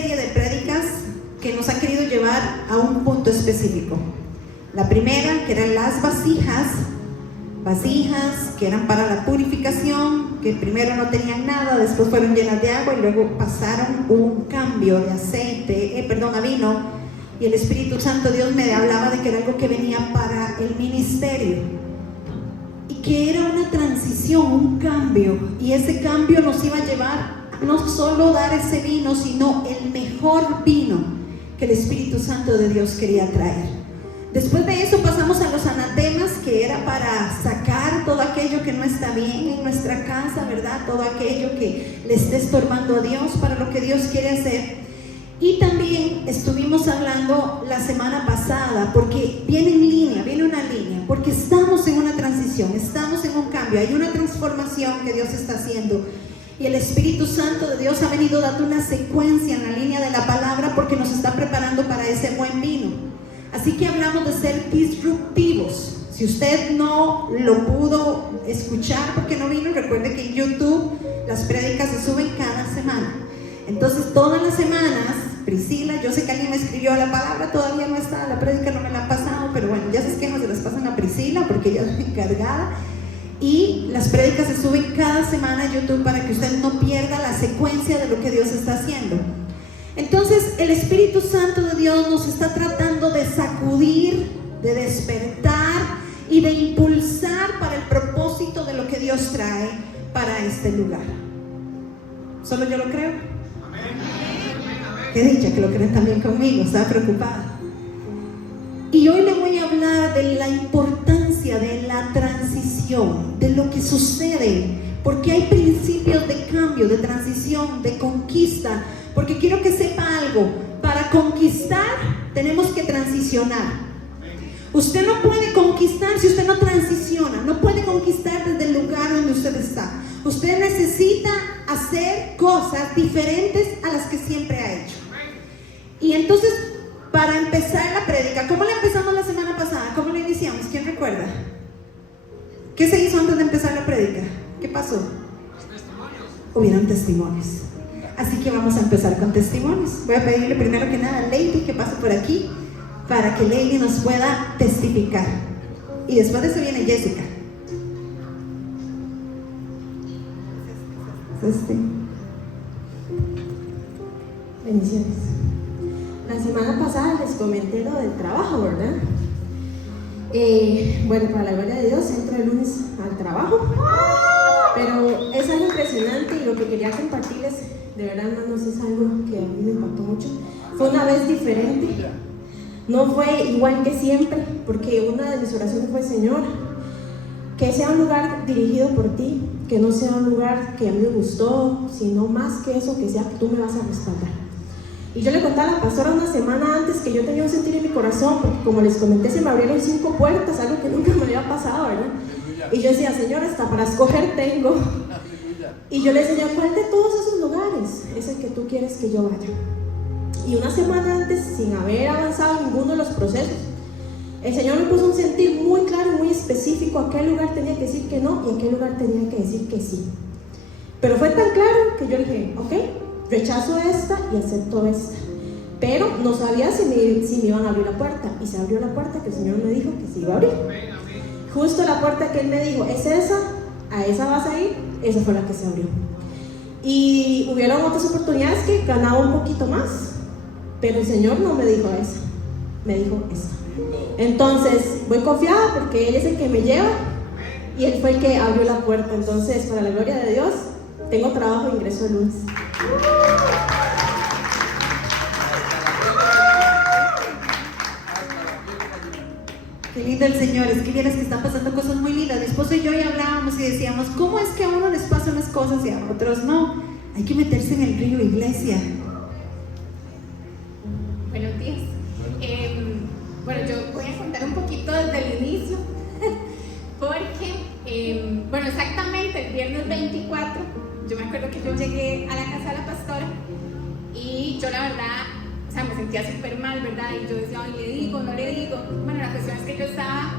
serie de prédicas que nos ha querido llevar a un punto específico. La primera, que eran las vasijas que eran para la purificación, que primero no tenían nada, después fueron llenas de agua y luego pasaron un cambio de aceite, a vino, y el Espíritu Santo Dios me hablaba de que era algo que venía para el ministerio y que era una transición, un cambio, y ese cambio nos iba a llevar a no solo dar ese vino, sino el mejor vino que el Espíritu Santo de Dios quería traer. Después de eso pasamos a los anatemas, que era para sacar todo aquello que no está bien en nuestra casa, ¿verdad? Todo aquello que le esté estorbando a Dios para lo que Dios quiere hacer. Y también estuvimos hablando la semana pasada, porque viene una línea, porque estamos en una transición, estamos en un cambio, hay una transformación que Dios está haciendo. Y el Espíritu Santo de Dios ha venido dando una secuencia en la línea de la palabra, porque nos está preparando para ese buen vino. Así que hablamos de ser disruptivos. Si usted no lo pudo escuchar porque no vino, recuerde que en YouTube las prédicas se suben cada semana. Entonces todas las semanas, Priscila, yo sé que alguien me escribió la palabra, todavía no está, la prédica no me la han pasado, pero bueno, ya se no se las pasan a Priscila porque ella es la encargada. Y las prédicas se suben cada semana a YouTube para que usted no pierda la secuencia de lo que Dios está haciendo. Entonces el Espíritu Santo de Dios nos está tratando de sacudir, de despertar y de impulsar para el propósito de lo que Dios trae para este lugar. ¿Solo yo lo creo? Qué dicha que lo creen también conmigo, estaba preocupada. Y hoy le voy a hablar de la importancia de la transición, de lo que sucede, porque hay principios de cambio, de transición, de conquista. Porque quiero que sepa algo, para conquistar tenemos que transicionar. Usted no puede conquistar si usted no transiciona, no puede conquistar desde el lugar donde usted está. Usted necesita hacer cosas diferentes a las que siempre ha hecho. Y entonces, para empezar la prédica, ¿cómo la empezamos la semana pasada? ¿Cómo la iniciamos? ¿Quién recuerda? ¿Qué se hizo antes de empezar la prédica? ¿Qué pasó? Hubieron testimonios. Así que vamos a empezar con testimonios. Voy a pedirle primero que nada a Lady que pase por aquí para que Lady nos pueda testificar. Y después de eso viene Jessica. Bendiciones. La semana pasada les comenté lo del trabajo, ¿verdad? Bueno, para la gloria de Dios, entro el lunes al trabajo. Pero es algo impresionante y lo que quería compartirles, de verdad, hermanos, es algo que a mí me impactó mucho. Fue una vez diferente, no fue igual que siempre, porque una de mis oraciones fue: Señor, que sea un lugar dirigido por ti, que no sea un lugar que a mí me gustó, sino más que eso, que sea que tú me vas a respaldar. Y yo le contaba a la pastora una semana antes que yo tenía un sentir en mi corazón, porque como les comenté, se me abrieron 5 puertas, algo que nunca me había pasado, ¿verdad? Y yo decía: Señor, hasta para escoger tengo. Y yo le decía: ¿cuál de todos esos lugares es el que tú quieres que yo vaya? Y una semana antes, sin haber avanzado en ninguno de los procesos, el Señor me puso un sentir muy claro y muy específico a qué lugar tenía que decir que no y a qué lugar tenía que decir que sí. Pero fue tan claro que yo dije: ok, rechazo esta y acepto esta. Pero no sabía si me iban a abrir la puerta. Y se abrió la puerta que el Señor me dijo que se iba a abrir. Justo la puerta que Él me dijo: es esa, a esa vas a ir, esa fue la que se abrió. Y hubieron otras oportunidades que ganaba un poquito más, pero el Señor no me dijo esa, me dijo esa. Entonces voy confiada porque Él es el que me lleva y Él fue el que abrió la puerta. Entonces, para la gloria de Dios, tengo trabajo e ingreso el lunes. Qué lindo el Señor, es que vieras que están pasando cosas muy lindas. Mi esposo y yo ya hablábamos y decíamos: ¿cómo es que a uno les pasan unas cosas y a otros no? Hay que meterse en el río, iglesia. Buenos días. Bueno, yo voy a contar un poquito desde el inicio, porque, bueno, exactamente el viernes 24, yo me acuerdo que yo llegué a la casa de la pastora y yo la verdad, o sea, me sentía súper mal, ¿verdad? Y yo decía: ay, le digo, no le digo. Bueno, la cuestión es que yo estaba,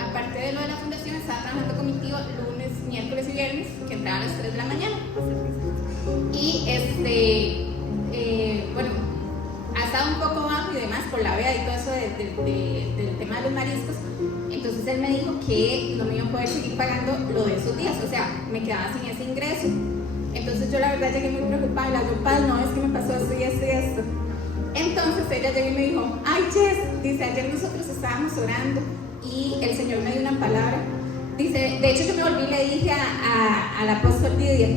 aparte de lo de la fundación, estaba trabajando con mi tío lunes, miércoles y viernes, que entraba a las 3 de la mañana. Y bueno, por la veda y todo eso del tema de los mariscos. Entonces él me dijo que no me iba a poder seguir pagando lo de esos días, o sea, me quedaba sin ese ingreso. Entonces yo la verdad llegué muy preocupada, la Paz, no, es que me pasó esto y esto y esto. Entonces ella llegó y me dijo, ay Jess, dice, ayer nosotros estábamos orando y el Señor me dio una palabra. Dice, de hecho yo me volví y le dije al apóstol Lidia,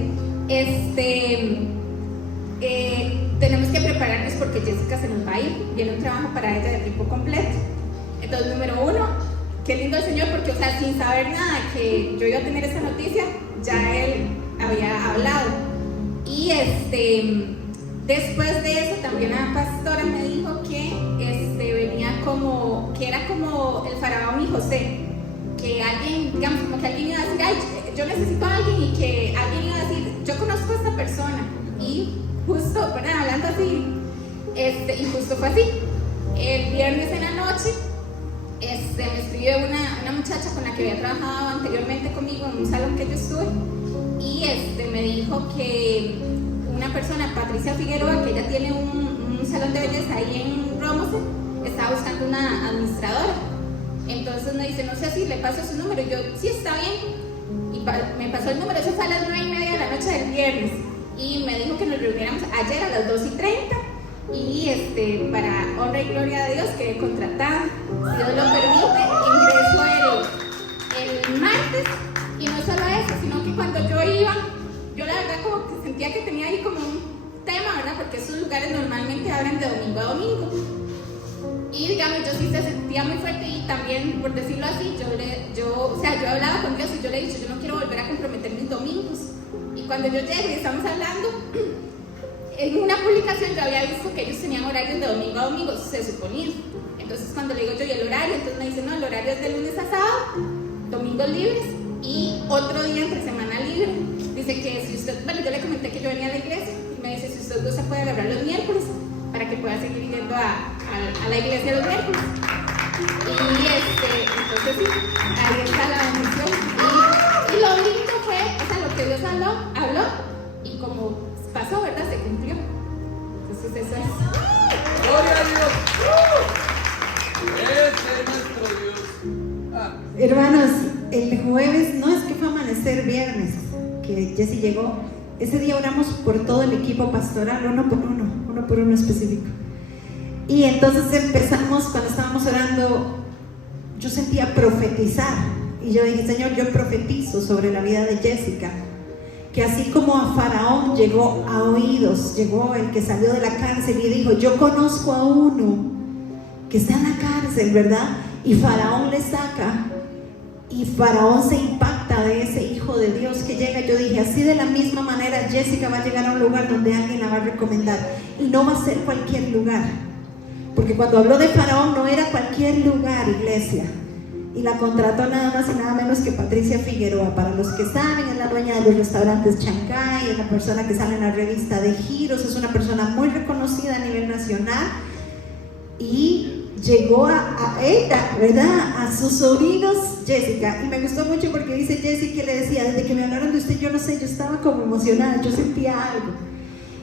tenemos que prepararnos porque Jessica se nos va a ir, viene un trabajo para ella de tiempo completo. Entonces, número uno, qué lindo el Señor, porque, o sea, sin saber nada que yo iba a tener esa noticia, ya Él había hablado. Y después de eso, también la pastora me dijo que venía como, que era como el faraón y José, que alguien, digamos, como que alguien iba a decir, ay, yo necesito a alguien, y que alguien iba a decir, yo conozco a esta persona, y justo, bueno, hablando así, y justo fue así. El viernes en la noche, me escribió una muchacha con la que había trabajado anteriormente conmigo en un salón que yo estuve, y me dijo que una persona, Patricia Figueroa, que ella tiene un salón de belleza ahí en Romose, estaba buscando una administradora. Entonces me dice, no sé si le paso su número, y yo, sí, está bien, y me pasó el número. Eso fue a las 9:30 de la noche del viernes, y me dijo que nos reuniéramos ayer a las 2:30, y para honra y gloria de Dios quedé contratada, si Dios lo permite, ingreso el martes. Y no solo eso, sino que cuando yo iba, yo la verdad como que sentía que tenía ahí como un tema, ¿verdad? Porque esos lugares normalmente abren de domingo a domingo, y digamos, yo sí se sentía muy fuerte, y también, por decirlo así, yo hablaba con Dios y yo le he dicho, yo no quiero volver a comprometer mis domingos. Y cuando yo llegué y estamos hablando, en una publicación yo había visto que ellos tenían horarios de domingo a domingo, se suponía. Entonces cuando le digo yo, ¿y el horario? Entonces me dicen, no, el horario es de lunes a sábado, domingos libres, y otro día entre semana libre. Dice que si usted, bueno, yo le comenté que yo venía a la iglesia, y me dice, si usted no se puede agarrar los miércoles, para que pueda seguir yendo a la iglesia los miércoles. Y entonces sí, ahí está la bendición. Y lo lindo fue, o sea, lo que Dios habló, y como pasó, ¿verdad? Se cumplió. Entonces eso es. ¡Gloria a Dios! ¡Ese es nuestro Dios! Hermanos, el jueves, no es que fue amanecer viernes, que Jessy llegó. Ese día oramos por todo el equipo pastoral, uno por uno específico. Y entonces empezamos, cuando estábamos orando, yo sentía profetizar. Y yo dije, Señor, yo profetizo sobre la vida de Jessica, que así como a Faraón llegó a oídos, llegó el que salió de la cárcel y dijo, yo conozco a uno que está en la cárcel, ¿verdad? Y Faraón le saca, y Faraón se impacta de ese hijo de Dios que llega. Yo dije, así de la misma manera Jessica va a llegar a un lugar donde alguien la va a recomendar, y no va a ser cualquier lugar, porque cuando habló de Faraón no era cualquier lugar, iglesia, y la contrató nada más y nada menos que Patricia Figueroa. Para los que saben, es la dueña de los restaurantes Chancay, es la persona que sale en la revista de Giros, es una persona muy reconocida a nivel nacional, y llegó a ella, ¿verdad? A sus sobrinos, Jessica. Y me gustó mucho porque dice Jessy que le decía, desde que me hablaron de usted, yo no sé, yo estaba como emocionada, yo sentía algo.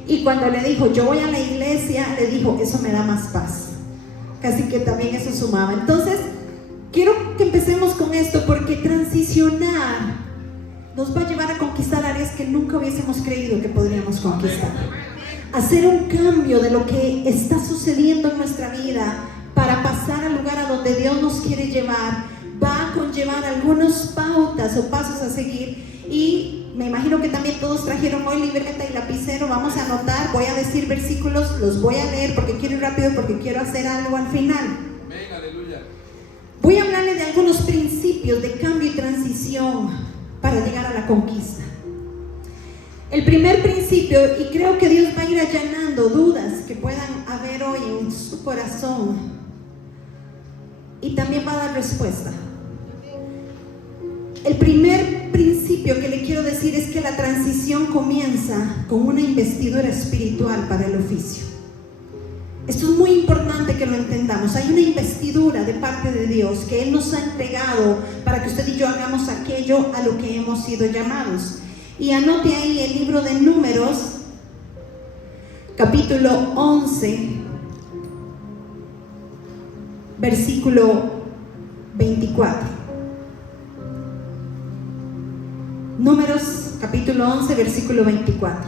Y cuando le dijo, yo voy a la iglesia, le dijo, eso me da más paz. Casi que también eso sumaba. Entonces, quiero que empecemos con esto, porque transicionar nos va a llevar a conquistar áreas que nunca hubiésemos creído que podríamos conquistar. Hacer un cambio de lo que está sucediendo en nuestra vida para pasar al lugar a donde Dios nos quiere llevar, va a conllevar algunas pautas o pasos a seguir. Y me imagino que también todos trajeron hoy libreta y lapicero. Vamos a anotar, voy a decir versículos, los voy a leer porque quiero ir rápido, porque quiero hacer algo al final. Amén, aleluya. Voy a hablarles de algunos principios de cambio y transición para llegar a la conquista. El primer principio, y creo que Dios va a ir allanando dudas que puedan haber hoy en su corazón, y también va a dar respuesta. El primer principio que le quiero decir es que la transición comienza con una investidura espiritual para el oficio. Esto es muy importante que lo entendamos. Hay una investidura de parte de Dios que Él nos ha entregado para que usted y yo hagamos aquello a lo que hemos sido llamados. Y anote ahí el libro de Números, capítulo 11, versículo 24. Números capítulo 11, versículo 24.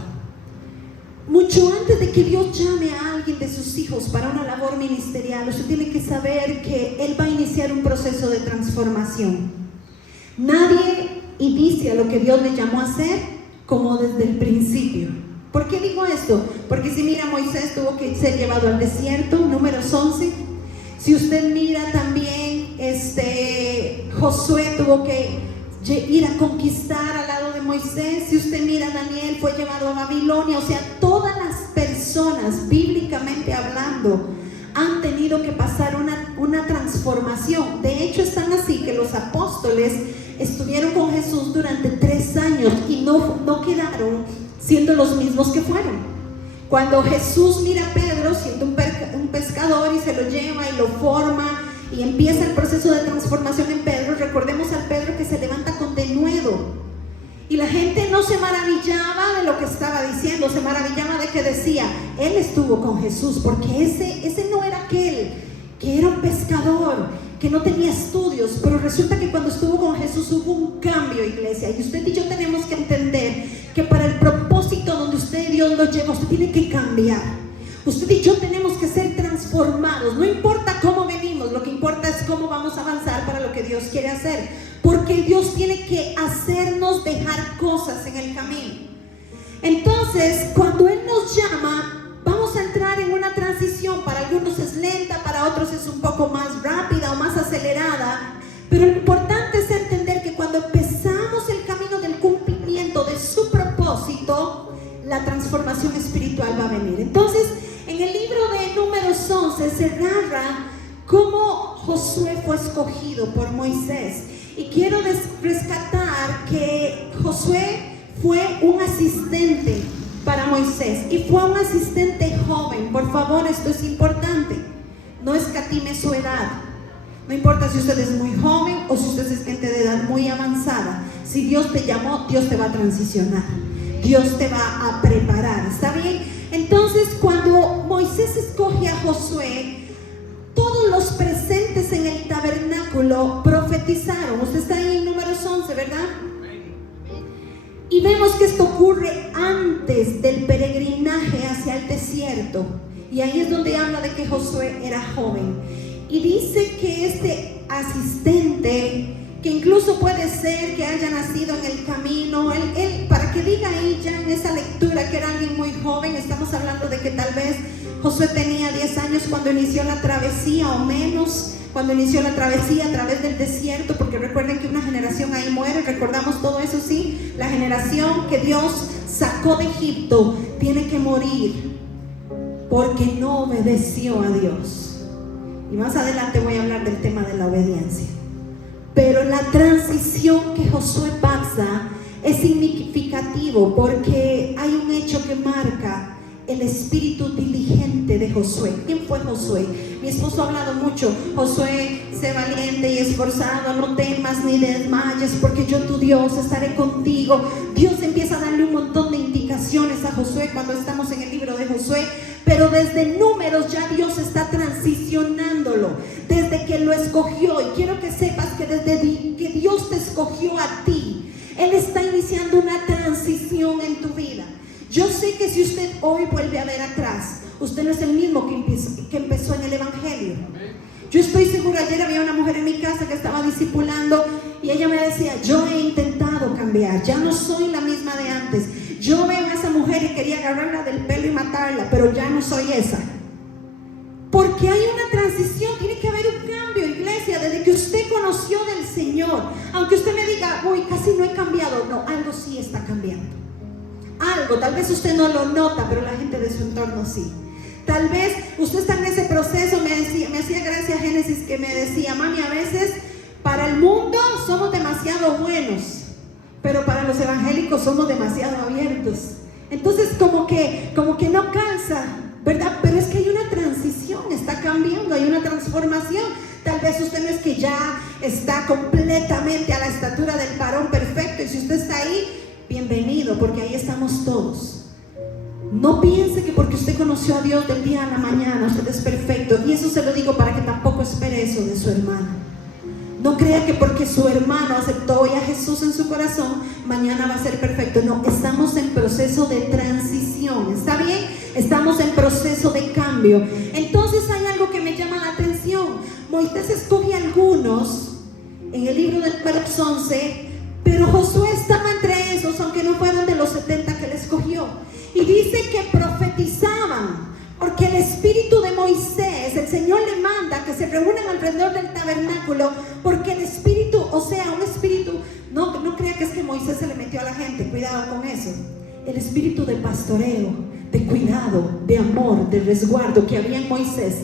Mucho antes de que Dios llame a alguien de sus hijos para una labor ministerial, usted tiene que saber que Él va a iniciar un proceso de transformación. Nadie inicia lo que Dios le llamó a hacer como desde el principio. ¿Por qué digo esto? Porque si mira, Moisés tuvo que ser llevado al desierto, Números 11. Si usted mira también, Josué tuvo que ir a conquistar al lado de Moisés. Si usted mira, Daniel fue llevado a Babilonia. O sea, todas las personas, bíblicamente hablando, han tenido que pasar una transformación. De hecho, es tan así que los apóstoles estuvieron con Jesús durante 3 años y no quedaron siendo los mismos que fueron. Cuando Jesús mira a Pedro siendo un pescador y se lo lleva y lo forma y empieza el proceso de transformación en Pedro, recordemos al Pedro que se levanta con denuedo. Y la gente no se maravillaba de lo que estaba diciendo, se maravillaba de que decía, él estuvo con Jesús, porque ese no era aquel que era un pescador, que no tenía estudios. Pero resulta que cuando estuvo con Jesús hubo un cambio, iglesia. Y usted y yo tenemos que entender que para el propósito donde usted y Dios lo lleva, usted tiene que cambiar. Usted y yo tenemos que ser transformados. No importa cómo venimos, lo que importa es cómo vamos a avanzar para lo que Dios quiere hacer. Porque Dios tiene que hacernos dejar cosas en el camino. Entonces, cuando Él nos llama, vamos a entrar en una transición. Para algunos es lenta, para otros es un poco más rápida o más acelerada. Pero lo importante es entender que cuando empezamos el camino del cumplimiento de su propósito, la transformación espiritual va a venir. Entonces, en el libro de Números 11 se narra cómo Josué fue escogido por Moisés. Y quiero rescatar que Josué fue un asistente para Moisés. Y fue un asistente joven. Por favor, esto es importante. No escatime su edad. No importa si usted es muy joven o si usted es gente de edad muy avanzada. Si Dios te llamó, Dios te va a transicionar. Dios te va a preparar. ¿Está bien? Entonces, cuando Moisés escoge a Josué, todos los presentes en el tabernáculo profetizaron. Usted está ahí en Números 11, ¿verdad? Y vemos que esto ocurre antes del peregrinaje hacia el desierto. Y ahí es donde habla de que Josué era joven. Y dice que este asistente, que incluso puede ser que haya nacido en el camino, él, para que diga ahí ya en esa lectura que era alguien muy joven, estamos hablando de que tal vez Josué tenía 10 años cuando inició la travesía o menos, cuando inició la travesía a través del desierto, porque recuerden que una generación ahí muere, recordamos todo eso, sí, la generación que Dios sacó de Egipto tiene que morir porque no obedeció a Dios. Y más adelante voy a hablar del tema de la obediencia. Pero la transición que Josué pasa es significativo porque hay un hecho que marca el espíritu diligente de Josué. ¿Quién fue Josué? Mi esposo ha hablado mucho. Josué, sé valiente y esforzado, no temas ni desmayes, porque yo tu Dios estaré contigo. Dios empieza a darle un montón de indicaciones a Josué cuando estamos en el libro de Josué. Pero desde Números ya Dios está transicionándolo, desde que lo escogió. Y quiero que sepas que desde que Dios te escogió a ti, Él está iniciando una transición en tu vida. Yo sé que si usted hoy vuelve a ver atrás, usted no es el mismo que empezó en el Evangelio. Yo estoy segura, ayer había una mujer en mi casa que estaba discipulando y ella me decía, yo he intentado cambiar, ya no soy la misma de antes. Yo veo a esa mujer y quería agarrarla del pelo y matarla, pero ya no soy esa. Porque hay una transición, tiene que haber un cambio, iglesia, desde que usted conoció del Señor. Aunque usted me diga, uy, casi no he cambiado, no, algo sí está cambiando. Algo, tal vez usted no lo nota, pero la gente de su entorno sí. Tal vez usted está en ese proceso. Me hacía gracia Génesis que me decía, mami, a veces para el mundo somos demasiado buenos, pero para los evangélicos somos demasiado abiertos. Entonces como que no calza, ¿verdad? Pero es que hay una transición, está cambiando, hay una transformación. Tal vez usted no es que ya está completamente a la estatura del varón perfecto, y si usted está ahí, bienvenido, porque ahí estamos todos. No piense que porque usted conoció a Dios del día a la mañana, usted es perfecto. Y eso se lo digo para que tampoco espere eso de su hermano. No crea que porque su hermano aceptó hoy a Jesús en su corazón, mañana va a ser perfecto. No, estamos en proceso de transición. ¿Está bien? Estamos en proceso de cambio. Entonces hay algo que me llama la atención. Moisés escoge a algunos en el libro de Números 11, pero Josué estaba entre esos, aunque no fueron de los 70 que él escogió. Y dice que profetizaban, porque el espíritu de Moisés, el Señor le manda que se reúnan alrededor del tabernáculo, porque el espíritu, o sea, un espíritu, no crea que es que Moisés se le metió a la gente, cuidado con eso. El espíritu de pastoreo, de cuidado, de amor, de resguardo que había en Moisés,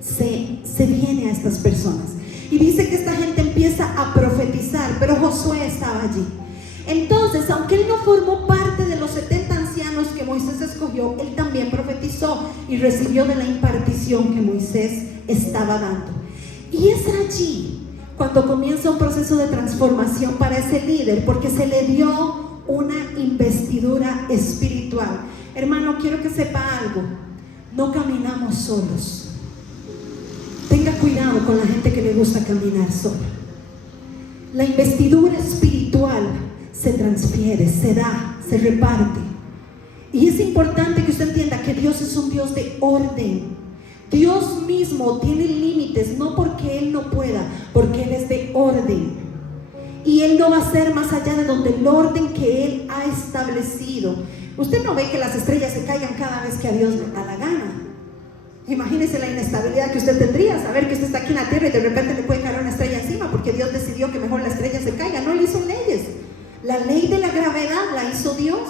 se viene a estas personas. Y dice que esta gente empieza a profetizar, pero Josué estaba allí. Entonces, aunque él no formó parte de los 70 ancianos que Moisés escogió, él también profetizó y recibió de la impartición que Moisés estaba dando. Y es allí cuando comienza un proceso de transformación para ese líder, porque se le dio una investidura espiritual. Hermano, quiero que sepa algo: no caminamos solos. Tenga cuidado con la gente que le gusta caminar sola. La investidura espiritual se transfiere, se da, se reparte. Y es importante que usted entienda que Dios es un Dios de orden. Dios mismo tiene límites, no porque Él no pueda, porque Él es de orden. Y Él no va a ser más allá de donde el orden que Él ha establecido. Usted no ve que las estrellas se caigan cada vez que a Dios le da la gana. Imagínese la inestabilidad que usted tendría, saber que usted está aquí en la tierra y de repente le puede caer una estrella encima porque Dios decidió que mejor la estrella se caiga. No le hizo leyes. La ley de la gravedad la hizo Dios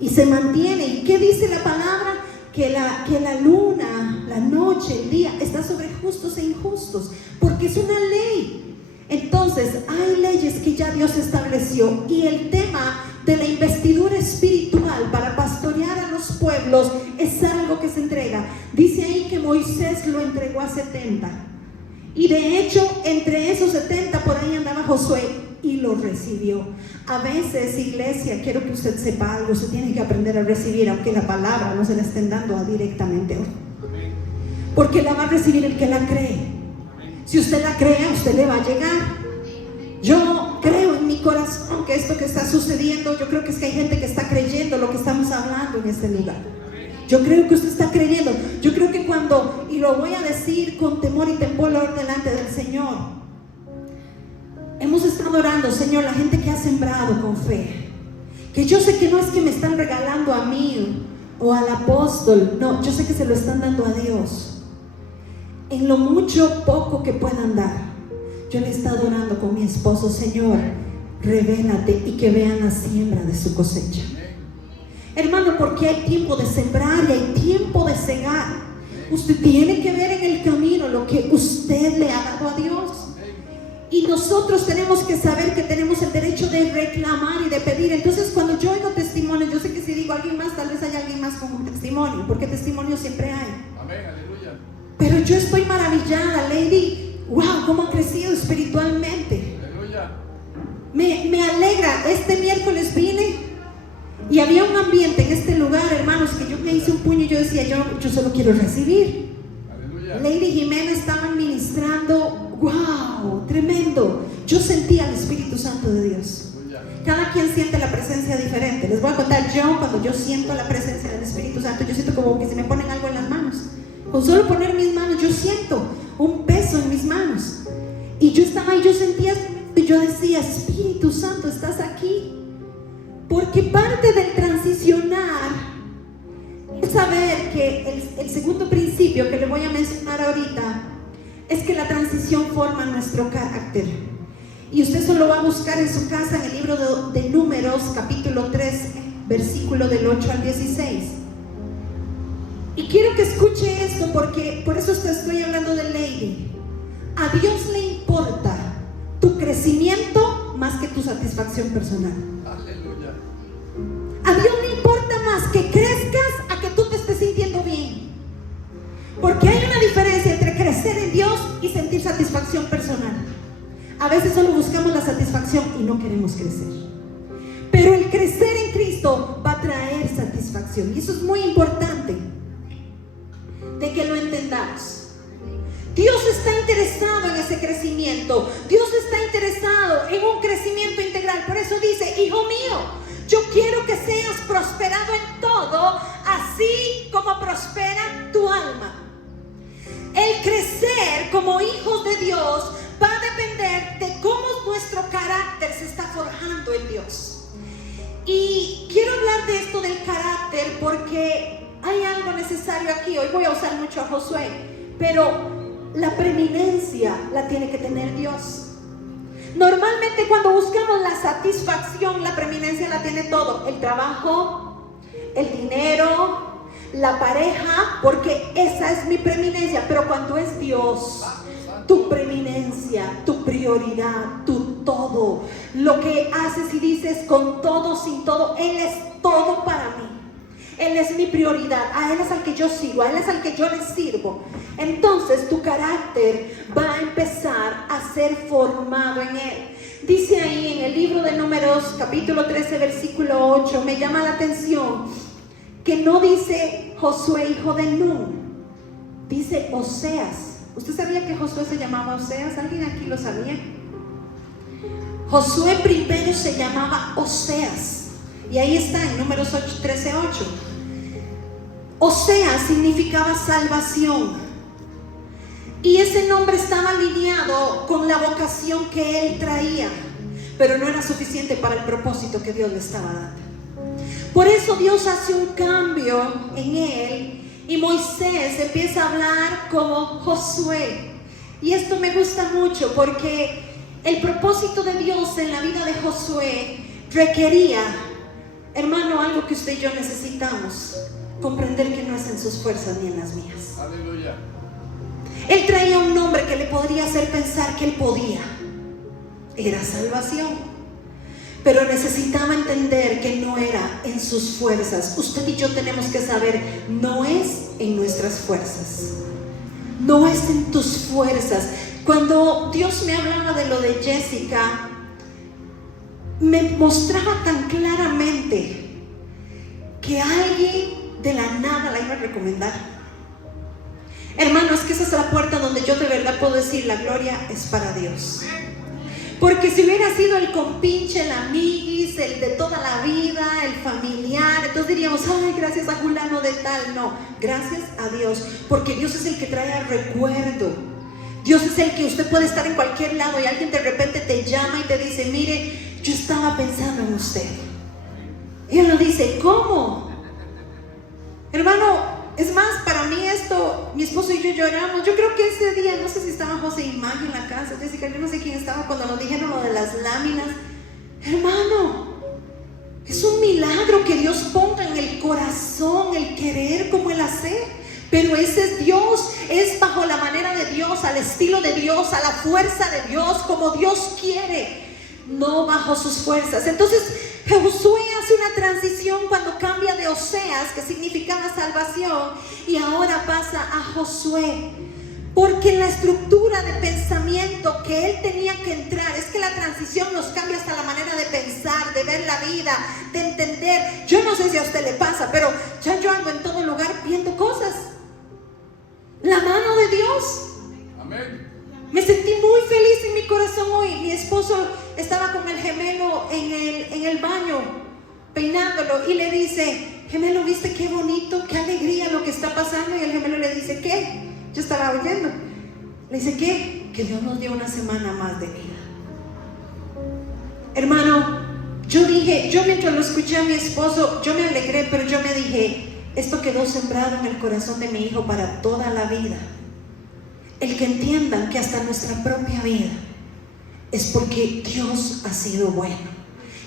y se mantiene. ¿Y qué dice la palabra? Que la luna, la noche, el día está sobre justos e injustos, porque es una ley. Entonces hay leyes que ya Dios estableció, y el tema de la investidura espiritual para pastorear a los pueblos es algo que se entrega. Dice ahí que Moisés lo entregó a 70, y de hecho entre esos 70 por ahí andaba Josué y lo recibió. A veces, iglesia, quiero que usted sepa algo: usted tiene que aprender a recibir, aunque la palabra no se la estén dando directamente hoy, porque la va a recibir el que la cree. Si usted la cree, a usted le va a llegar. Yo creo en mi corazón que esto que está sucediendo, yo creo que es que hay gente que está creyendo lo que estamos hablando en este lugar. Yo creo que usted está creyendo. Yo creo que cuando, y lo voy a decir con temor y temblor delante del Señor, hemos estado orando: Señor, la gente que ha sembrado con fe, que yo sé que no es que me están regalando a mí o al apóstol, no, yo sé que se lo están dando a Dios. En lo mucho poco que puedan dar, yo le he estado orando con mi esposo: Señor, revélate, y que vean la siembra de su cosecha. Hermano, porque hay tiempo de sembrar y hay tiempo de cegar. Usted tiene que ver en el camino lo que usted le ha dado a Dios. Y nosotros tenemos que saber que tenemos el derecho de reclamar y de pedir. Entonces, cuando yo oigo testimonios, yo sé que si digo alguien más, tal vez haya alguien más con un testimonio, porque testimonio siempre hay. Amén, aleluya. Pero yo estoy maravillada, Lady. Wow, cómo ha crecido espiritualmente. Aleluya. Me alegra. Este miércoles vine y había un ambiente en este lugar, hermanos, que yo me hice un puño y yo decía: yo solo quiero recibir. Aleluya. Lady Jimena estaba ministrando. ¡Wow! Tremendo. Yo sentía el Espíritu Santo de Dios. Cada quien siente la presencia diferente. Les voy a contar, yo cuando yo siento la presencia del Espíritu Santo, yo siento como que se me ponen algo en las manos. Con solo poner mis manos, yo siento un peso en mis manos. Y yo estaba ahí, yo sentía, y yo decía: Espíritu Santo, estás aquí. Porque parte del transicionar es saber que el segundo principio que le voy a mencionar ahorita es que la transición forma nuestro carácter. Y usted eso lo va a buscar en su casa en el libro de Números, capítulo 3, versículo del 8 al 16. Y quiero que escuche esto, porque por eso estoy hablando de Lady. A Dios le importa tu crecimiento más que tu satisfacción personal. Aleluya. A Dios le importa más que crezcas a que tú te estés sintiendo bien. Porque hay una diferencia entre crecer en Dios y sentir satisfacción personal. A veces solo buscamos la satisfacción y no queremos crecer. Pero el crecer en Cristo va a traer satisfacción. satisfacción. Y eso es muy importante de que lo entendamos. Dios está interesado en ese crecimiento. Dios está interesado en un crecimiento integral. Por eso dice: hijo mío, yo quiero que seas prosperado en todo, así como prospera tu alma. El crecer como hijos de Dios va a depender de cómo nuestro carácter se está forjando en Dios. Y quiero hablar de esto del carácter porque hay algo necesario aquí. Hoy voy a usar mucho a Josué, pero la preeminencia la tiene que tener Dios. Normalmente cuando buscamos la satisfacción, la preeminencia la tiene todo: el trabajo, el dinero, la pareja, porque esa es mi preeminencia. Pero cuando es Dios, tu preeminencia, tu prioridad, tu todo, lo que haces y dices con todo, sin todo, Él es todo para mí. Él es mi prioridad, a Él es al que yo sigo, a Él es al que yo le sirvo. Entonces tu carácter va a empezar a ser formado en Él. Dice ahí en el libro de Números, capítulo 13, versículo 8, me llama la atención que no dice Josué hijo de Nun, dice Oseas. ¿Usted sabía que Josué se llamaba Oseas? ¿Alguien aquí lo sabía? Josué primero se llamaba Oseas. Y ahí está en Números 13:8. Oseas significaba salvación. Y ese nombre estaba alineado con la vocación que él traía. Pero no era suficiente para el propósito que Dios le estaba dando. Por eso Dios hace un cambio en él. Y Moisés empieza a hablar como Josué. Y esto me gusta mucho porque el propósito de Dios en la vida de Josué requería, hermano, algo que usted y yo necesitamos: comprender que no es en sus fuerzas ni en las mías. Aleluya. Él traía un nombre que le podría hacer pensar que él podía. Era salvación. Pero necesitaba entender que no era en sus fuerzas. Usted y yo tenemos que saber, no es en nuestras fuerzas. No es en tus fuerzas. Cuando Dios me hablaba de lo de Jessica, me mostraba tan claramente que alguien de la nada la iba a recomendar. Hermano, es que esa es la puerta donde yo de verdad puedo decir: la gloria es para Dios. Porque si hubiera sido el compinche, el amiguis, el de toda la vida, el familiar, entonces diríamos: ay, gracias a fulano de tal. No, gracias a Dios, porque Dios es el que trae al recuerdo. Dios es el que usted puede estar en cualquier lado y alguien de repente te llama y te dice: mire, yo estaba pensando en usted. Y uno dice: ¿cómo? Hermano, es más, para mí esto, mi esposo y yo lloramos. Yo creo que ese día, no sé si estaba José y Maggie en la casa, Jessica, yo no sé quién estaba cuando nos dijeron lo de las láminas. Hermano, es un milagro que Dios ponga en el corazón el querer como el hacer. Pero ese es Dios, es bajo la manera de Dios, al estilo de Dios, a la fuerza de Dios, como Dios quiere, no bajo sus fuerzas. Entonces Josué hace una transición cuando cambia de Oseas, que significaba salvación, y ahora pasa a Josué, porque en la estructura de pensamiento que él tenía que entrar, es que la transición nos cambia hasta la manera de pensar, de ver la vida, de entender. Yo no sé si a usted le pasa, pero ya yo ando en todo lugar viendo cosas. La mano de Dios. Amén. Me sentí muy feliz en mi corazón hoy. Mi esposo estaba con el gemelo en el baño, peinándolo, y le dice: gemelo, ¿viste qué bonito, qué alegría lo que está pasando? Y el gemelo le dice: ¿qué? Yo estaba oyendo. Le dice: ¿qué? Que Dios nos dio una semana más de vida. Hermano, yo mientras lo escuché a mi esposo, yo me alegré, pero yo me dije: esto quedó sembrado en el corazón de mi hijo para toda la vida. El que entiendan que hasta nuestra propia vida es porque Dios ha sido bueno,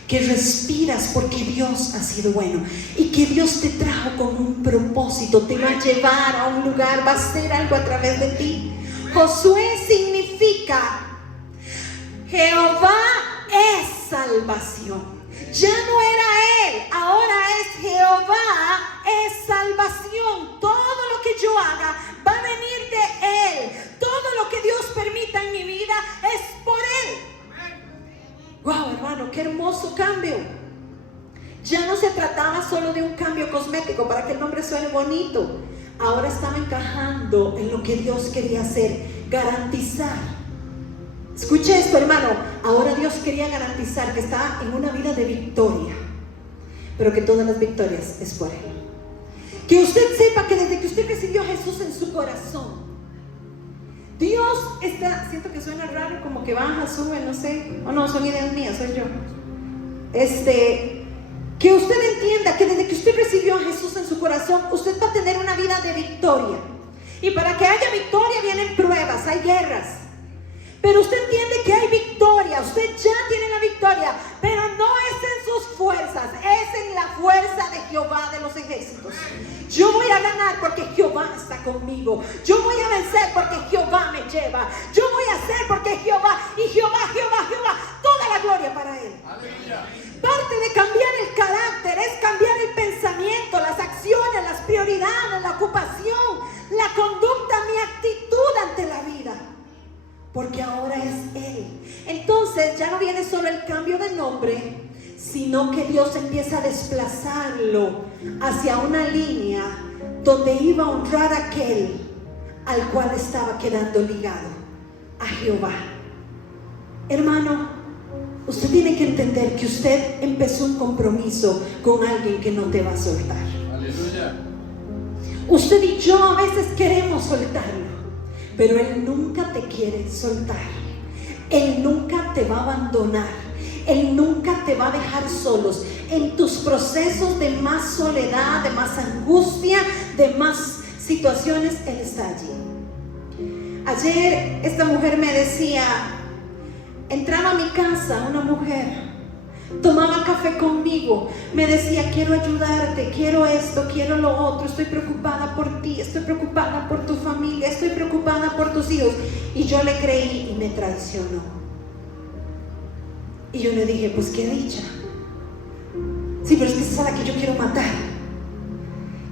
que respiras porque Dios ha sido bueno, y que Dios te trajo con un propósito, te va a llevar a un lugar, va a hacer algo a través de ti. Josué significa: Jehová es salvación. Ya no era Él, ahora es Jehová es salvación. Todo lo que yo haga va a venir de Él. Todo lo que Dios permita en mi vida es por Él. Wow, hermano, qué hermoso cambio. Ya no se trataba solo de un cambio cosmético para que el nombre suene bonito. Ahora estaba encajando en lo que Dios quería hacer, garantizar. Escuche esto, hermano. Ahora Dios quería garantizar que está en una vida de victoria, pero que todas las victorias es por Él. Que usted sepa que desde que usted recibió a Jesús en su corazón, Dios está, siento que suena raro, como que baja, sube, no sé, o no, son ideas mías, soy yo. Que usted entienda que desde que usted recibió a Jesús en su corazón, usted va a tener una vida de victoria. Y para que haya victoria vienen pruebas, hay guerras. Pero usted entiende que hay victoria, usted ya tiene la victoria, pero no es en sus fuerzas, es en la fuerza de Jehová de los ejércitos. Yo voy a ganar porque Jehová está conmigo. Yo voy a vencer porque Jehová me lleva. Yo voy a hacer porque Jehová, y Jehová, toda la gloria para Él. Aleluya. Parte de cambiar el carácter es cambiar el pensamiento, las acciones, las prioridades, la ocupación, la conducta, mi actitud ante la vida. Porque ahora es Él. Entonces ya no viene solo el cambio de nombre, sino que Dios empieza a desplazarlo hacia una línea donde iba a honrar a aquel al cual estaba quedando ligado, a Jehová. Hermano, usted tiene que entender que usted empezó un compromiso con alguien que no te va a soltar. Aleluya. Usted y yo a veces queremos soltarlo, pero Él nunca te quiere soltar. Él nunca te va a abandonar. Él nunca te va a dejar solos. En tus procesos de más soledad, de más angustia, de más situaciones, Él está allí. Ayer esta mujer me decía, entraba a mi casa una mujer, tomaba café conmigo, me decía, quiero ayudarte, quiero esto, quiero lo otro, estoy preocupada por ti, estoy preocupada por tu familia, estoy preocupada por tus hijos. Y yo le creí y me traicionó. Y yo le dije, pues qué dicha. Sí, pero es que esa es a la que yo quiero matar.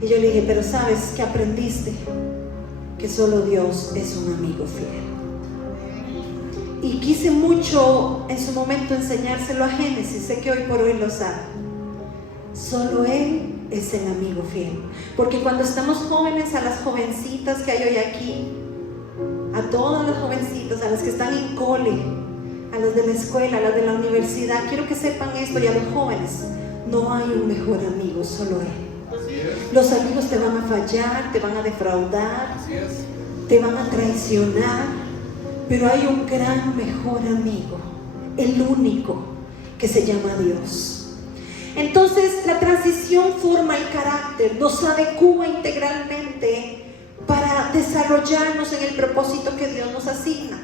Y yo le dije, pero sabes que aprendiste que solo Dios es un amigo fiel. Y quise mucho en su momento enseñárselo a Génesis. Sé que hoy por hoy lo sabe. Solo Él es el amigo fiel. Porque cuando estamos jóvenes, a las jovencitas que hay hoy aquí, a todas las jovencitas, a las que están en cole, a las de la escuela, a las de la universidad, quiero que sepan esto, y a los jóvenes, no hay un mejor amigo, solo Él. Así es. Los amigos te van a fallar, te van a defraudar, Así es. te van a traicionar, pero hay un gran mejor amigo, el único, que se llama Dios. Entonces la transición forma el carácter, nos adecúa integralmente para desarrollarnos en el propósito que Dios nos asigna.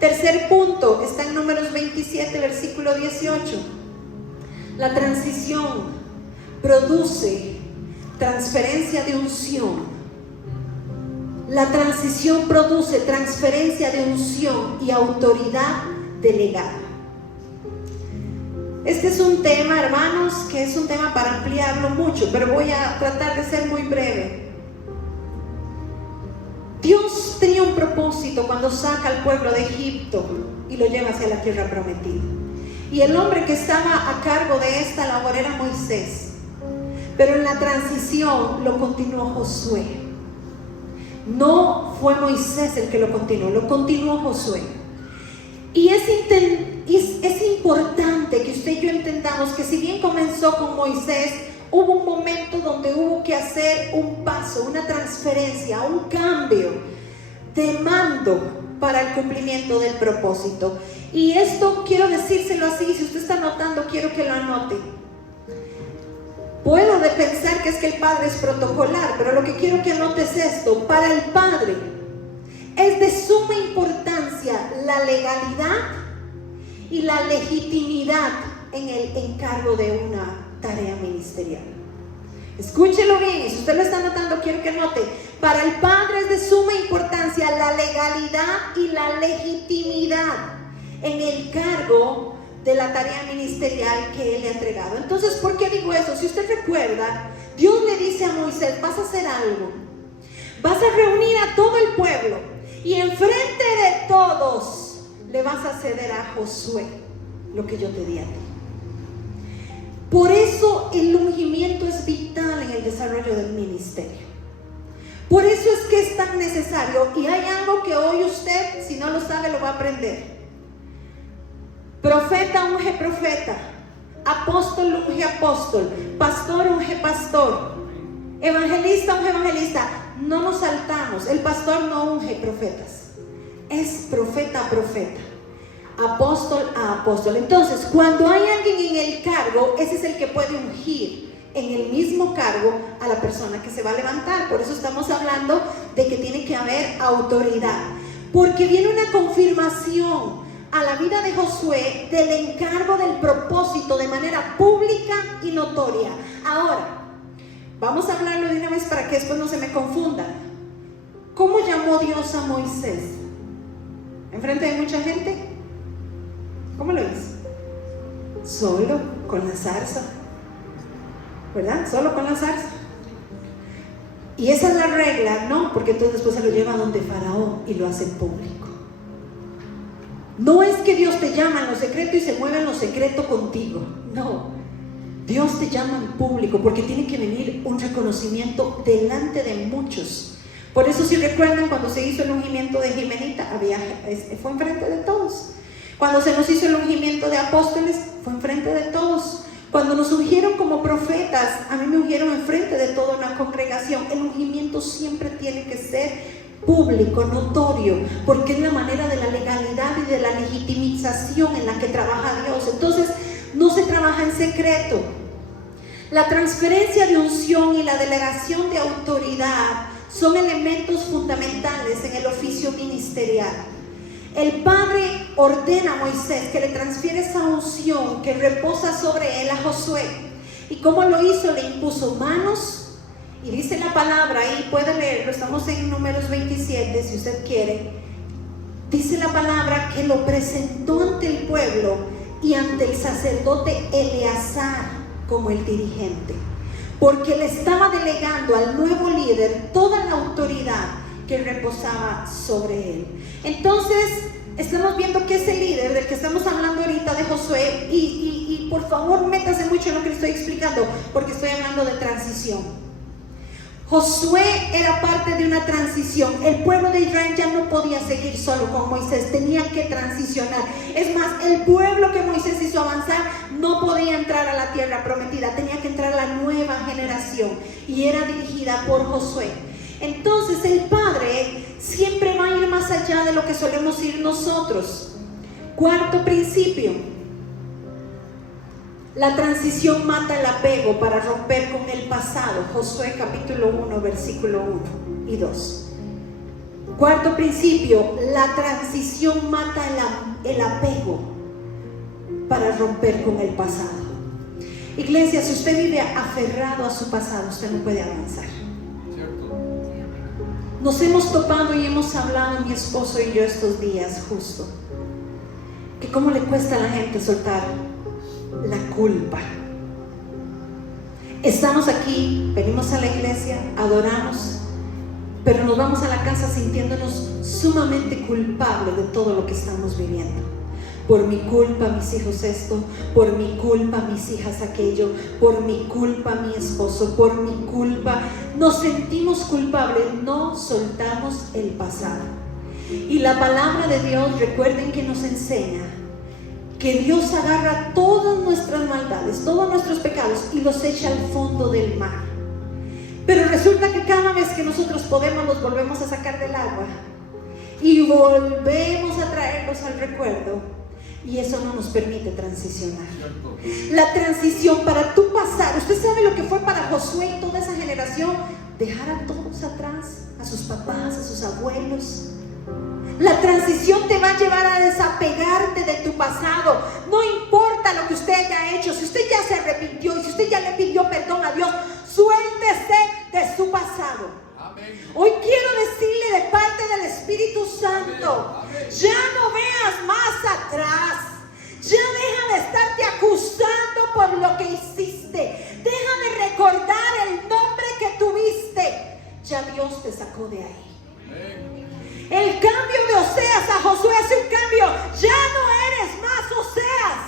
Tercer punto, está en Números 27, versículo 18. La transición produce transferencia de unción. La transición produce transferencia de unción y autoridad delegada. Este es un tema, hermanos, que es un tema para ampliarlo mucho, pero voy a tratar de ser muy breve. Dios tenía un propósito cuando saca al pueblo de Egipto y lo lleva hacia la tierra prometida. Y el hombre que estaba a cargo de esta labor era Moisés. Pero en la transición lo continuó Josué. No fue Moisés el que lo continuó Josué. Y es importante que usted y yo entendamos que si bien comenzó con Moisés, hubo un momento donde hubo que hacer un paso, una transferencia, un cambio de mando para el cumplimiento del propósito. Y esto quiero decírselo así, si usted está anotando, quiero que lo anote. Puedo de pensar que es que el Padre es protocolar, pero lo que quiero que anotes es esto: para el Padre es de suma importancia la legalidad y la legitimidad en el encargo de una tarea ministerial. Escúchelo bien, y si usted lo está anotando, quiero que anote: para el Padre es de suma importancia la legalidad y la legitimidad en el cargo de la tarea ministerial que Él le ha entregado. Entonces, ¿por qué digo eso? Si usted recuerda, Dios le dice a Moisés: vas a hacer algo, vas a reunir a todo el pueblo y enfrente de todos le vas a ceder a Josué lo que yo te di a ti. Por eso eso el ungimiento es vital en el desarrollo del ministerio. Por eso es que es tan necesario, y hay algo que hoy usted, si no lo sabe, lo va a aprender. Profeta unge profeta, apóstol unge apóstol, pastor unge pastor, evangelista unge evangelista. No nos saltamos, el pastor no unge profetas, es profeta a profeta, apóstol a apóstol. Entonces, cuando hay alguien en el cargo, ese es el que puede ungir en el mismo cargo a la persona que se va a levantar. Por eso estamos hablando de que tiene que haber autoridad, porque viene una confirmación a la vida de Josué del encargo del propósito de manera pública y notoria. Ahora, vamos a hablarlo de una vez para que después no se me confundan. ¿Cómo llamó Dios a Moisés? ¿Enfrente de mucha gente? ¿Cómo lo hizo? Solo, con la zarza, ¿verdad? Solo con la zarza. Y esa es la regla, ¿no? Porque entonces después se lo lleva a donde Faraón y lo hace público. No es que Dios te llama en lo secreto y se mueve en lo secreto contigo. No, Dios te llama en público porque tiene que venir un reconocimiento delante de muchos. Por eso, si recuerdan, cuando se hizo el ungimiento de Jimenita, fue enfrente de todos. Cuando se nos hizo el ungimiento de apóstoles, fue enfrente de todos. Cuando nos ungieron como profetas, a mí me ungieron enfrente de toda una congregación. El ungimiento siempre tiene que ser público, notorio, porque es la manera de la legalidad y de la legitimización en la que trabaja Dios. Entonces, no se trabaja en secreto. La transferencia de unción y la delegación de autoridad son elementos fundamentales en el oficio ministerial. El Padre ordena a Moisés que le transfiere esa unción que reposa sobre él a Josué. ¿Y cómo lo hizo? Le impuso manos. Y dice la palabra, ahí puede leerlo, estamos en Números 27, si usted quiere. Dice la palabra que lo presentó ante el pueblo y ante el sacerdote Eleazar como el dirigente, porque le estaba delegando al nuevo líder toda la autoridad que reposaba sobre él. Entonces, estamos viendo que ese líder del que estamos hablando ahorita, de Josué, y por favor métase mucho en lo que le estoy explicando, porque estoy hablando de transición. Josué era parte de una transición. El pueblo de Israel ya no podía seguir solo con Moisés, tenía que transicionar. Es más, el pueblo que Moisés hizo avanzar no podía entrar a la tierra prometida, tenía que entrar la nueva generación y era dirigida por Josué. Entonces el Padre siempre va a ir más allá de lo que solemos ir nosotros. Cuarto principio: la transición mata el apego para romper con el pasado. Josué capítulo 1, versículo 1 y 2. Cuarto principio: la transición mata el apego para romper con el pasado. Iglesia, si usted vive aferrado a su pasado, usted no puede avanzar. Nos hemos topado y hemos hablado, mi esposo y yo, estos días justo, que cómo le cuesta a la gente soltar la culpa. Estamos aquí, venimos a la iglesia, adoramos, pero nos vamos a la casa sintiéndonos sumamente culpables de todo lo que estamos viviendo. Por mi culpa mis hijos esto, por mi culpa mis hijas aquello, por mi culpa mi esposo, por mi culpa. Nos sentimos culpables, no soltamos el pasado. Y la palabra de Dios, recuerden que nos enseña que Dios agarra todas nuestras maldades, todos nuestros pecados y los echa al fondo del mar. Pero resulta que cada vez que nosotros podemos, los volvemos a sacar del agua y volvemos a traerlos al recuerdo, y eso no nos permite transicionar. La transición para tu pasar, usted sabe lo que fue para Josué y toda esa generación, dejar a todos atrás, a sus papás, a sus abuelos. La transición te va a llevar a desapegarte de tu pasado. No importa lo que usted haya hecho, si usted ya se arrepintió y si usted ya le pidió perdón a Dios, suéltese de su pasado. Amén. Hoy quiero decirle de parte del Espíritu Santo, amén, ya no veas más atrás. Ya deja de estarte acusando por lo que hiciste. Deja de recordar el nombre que tuviste. Ya Dios te sacó de ahí. Amén. El cambio de Oseas a Josué hace un cambio. Ya no eres más Oseas,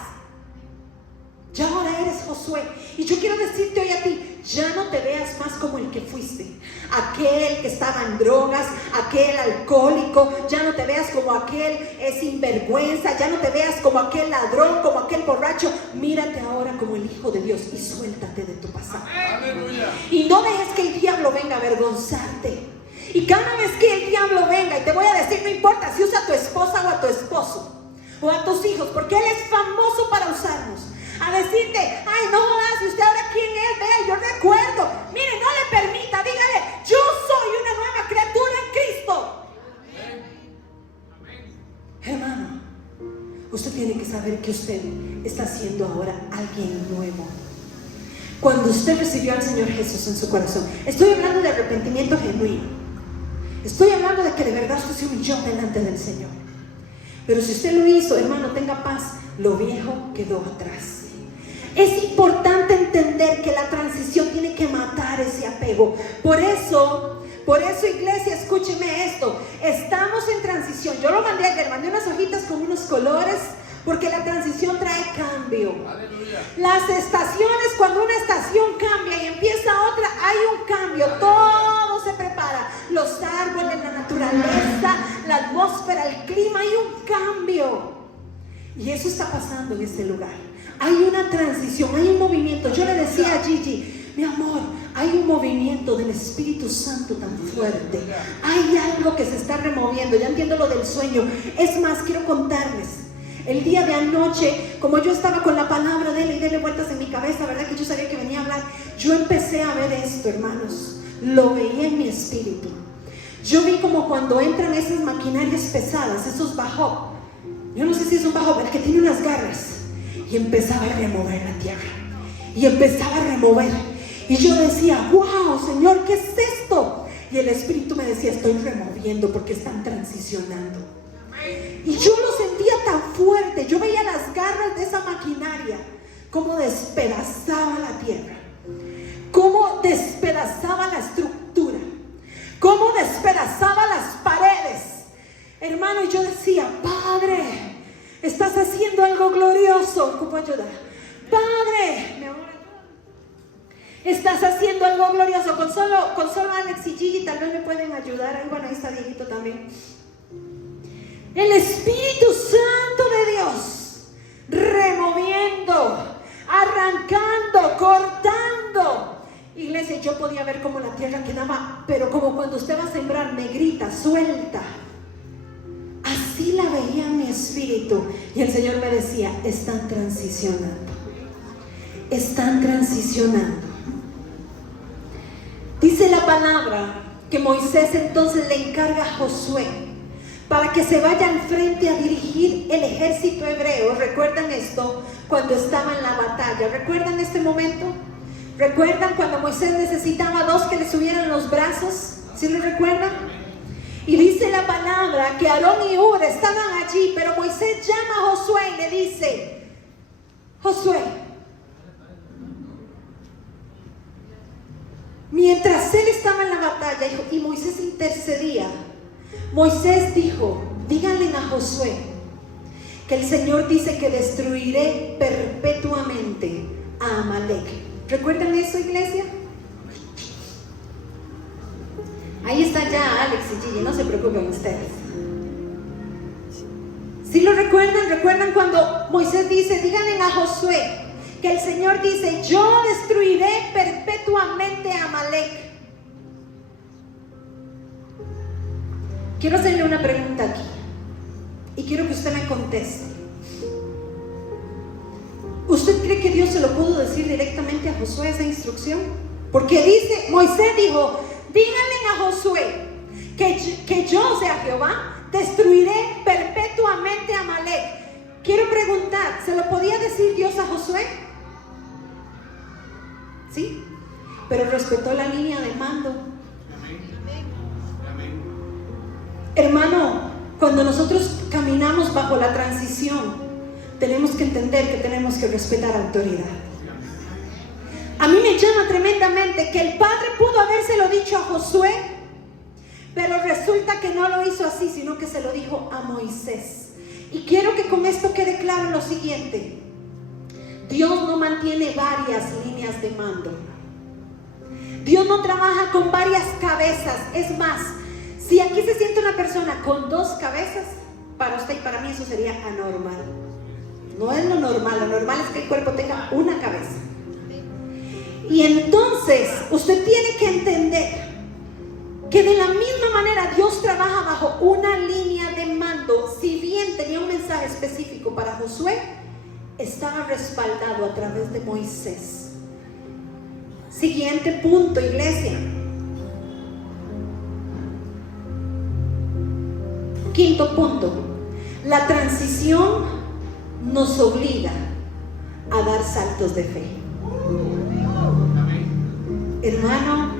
ya ahora eres Josué. Y yo quiero decirte hoy a ti, ya no te veas más como el que fuiste, aquel que estaba en drogas, aquel alcohólico. Ya no te veas como aquel sinvergüenza, ya no te veas como aquel ladrón, como aquel borracho. Mírate ahora como el hijo de Dios y suéltate de tu pasado. Aleluya. Y no dejes que el diablo venga a avergonzarte. Y cada vez que el diablo venga, y te voy a decir, no importa si usa a tu esposa o a tu esposo o a tus hijos, porque él es famoso para usarnos, a decirte, ay, no jodas, ¿y usted ahora quién es? Vea, yo recuerdo. Mire, no le permita, dígale, yo soy una nueva criatura en Cristo. Hermano, usted tiene que saber que usted está siendo ahora alguien nuevo. Cuando usted recibió al Señor Jesús en su corazón, estoy hablando de arrepentimiento genuino, estoy hablando de que de verdad usted se humilló delante del Señor. Pero si usted lo hizo, hermano, tenga paz, lo viejo quedó atrás. Es importante entender que la transición tiene que matar ese apego. Por eso, iglesia, escúcheme esto, estamos en transición. Yo lo mandé ayer, mandé unas hojitas con unos colores, porque la transición trae cambio. Aleluya. Las estaciones, cuando una estación cambia y empieza otra, hay un cambio, todo se prepara, los árboles, la naturaleza, la atmósfera, el clima, hay un cambio. Y eso está pasando en este lugar. Hay una transición, hay un movimiento. Yo le decía a Gigi, mi amor, hay un movimiento del Espíritu Santo tan fuerte. Hay algo que se está removiendo. Ya entiendo lo del sueño. Es más, quiero contarles. El día de anoche, como yo estaba con la palabra de él y dele vueltas en mi cabeza, ¿verdad? Que yo sabía que venía a hablar. Yo empecé a ver esto, hermanos. Lo veía en mi espíritu. Yo vi como cuando entran esas maquinarias pesadas, esos bajó. Yo no sé si es un bajó, pero que tiene unas garras. Y empezaba a remover la tierra. Y empezaba a remover. Y yo decía, wow, Señor, ¿qué es esto? Y el Espíritu me decía, estoy removiendo porque están transicionando. Y yo lo sentía tan fuerte. Yo veía las garras de esa maquinaria, cómo despedazaba la tierra, cómo despedazaba la estructura, cómo despedazaba las paredes. Hermano, y yo decía, Padre, estás haciendo algo glorioso. ¿Cómo ayudar? Padre, mi amor, estás haciendo algo glorioso. Con solo Alex y Gigi tal vez me pueden ayudar. Ahí, bueno, ahí está Dieguito también. El Espíritu Santo de Dios removiendo, arrancando, cortando. Iglesia, yo podía ver cómo la tierra quedaba, pero como cuando usted va a sembrar, negrita, suelta. Así la veía en mi espíritu. Y el Señor me decía, están transicionando. Están transicionando. Dice la palabra que Moisés entonces le encarga a Josué para que se vaya al frente a dirigir el ejército hebreo. ¿Recuerdan esto? Cuando estaba en la batalla. ¿Recuerdan este momento? ¿Recuerdan cuando Moisés necesitaba dos que le subieran los brazos? ¿Sí lo recuerdan? Y dice la palabra que Aarón y Hur estaban allí, pero Moisés llama a Josué y le dice, Josué, mientras él estaba en la batalla y Moisés intercedía, Moisés dijo, díganle a Josué que el Señor dice que destruiré perpetuamente a Amalek. ¿Recuerdan eso, iglesia? Ahí está ya Alex y Gigi, no se preocupen ustedes. ¿Sí lo recuerdan? ¿Recuerdan cuando Moisés dice, díganle a Josué que el Señor dice, yo destruiré perpetuamente a Amalek? Quiero hacerle una pregunta aquí y quiero que usted me conteste. ¿Usted cree que Dios se lo pudo decir directamente a Josué esa instrucción? Porque dice, Moisés dijo, díganle a Josué que yo, o sea Jehová, destruiré perpetuamente a Amalek. Quiero preguntar, ¿se lo podía decir Dios a Josué? ¿Sí? Pero respetó la línea de mando. Hermano, cuando nosotros caminamos bajo la transición, tenemos que entender que tenemos que respetar autoridad. A mí me llama tremendamente que el Padre pudo habérselo dicho a Josué, pero resulta que no lo hizo así, sino que se lo dijo a Moisés. Y quiero que con esto quede claro lo siguiente. Dios no mantiene varias líneas de mando. Dios no trabaja con varias cabezas. Es más, si aquí se siente una persona con dos cabezas, para usted y para mí eso sería anormal. No es lo normal es que el cuerpo tenga una cabeza. Y entonces usted tiene que entender que de la misma manera Dios trabaja bajo una línea de mando. Si bien tenía un mensaje específico para Josué, estaba respaldado a través de Moisés. Siguiente punto, iglesia. Quinto punto. La transición nos obliga a dar saltos de fe. Hermano,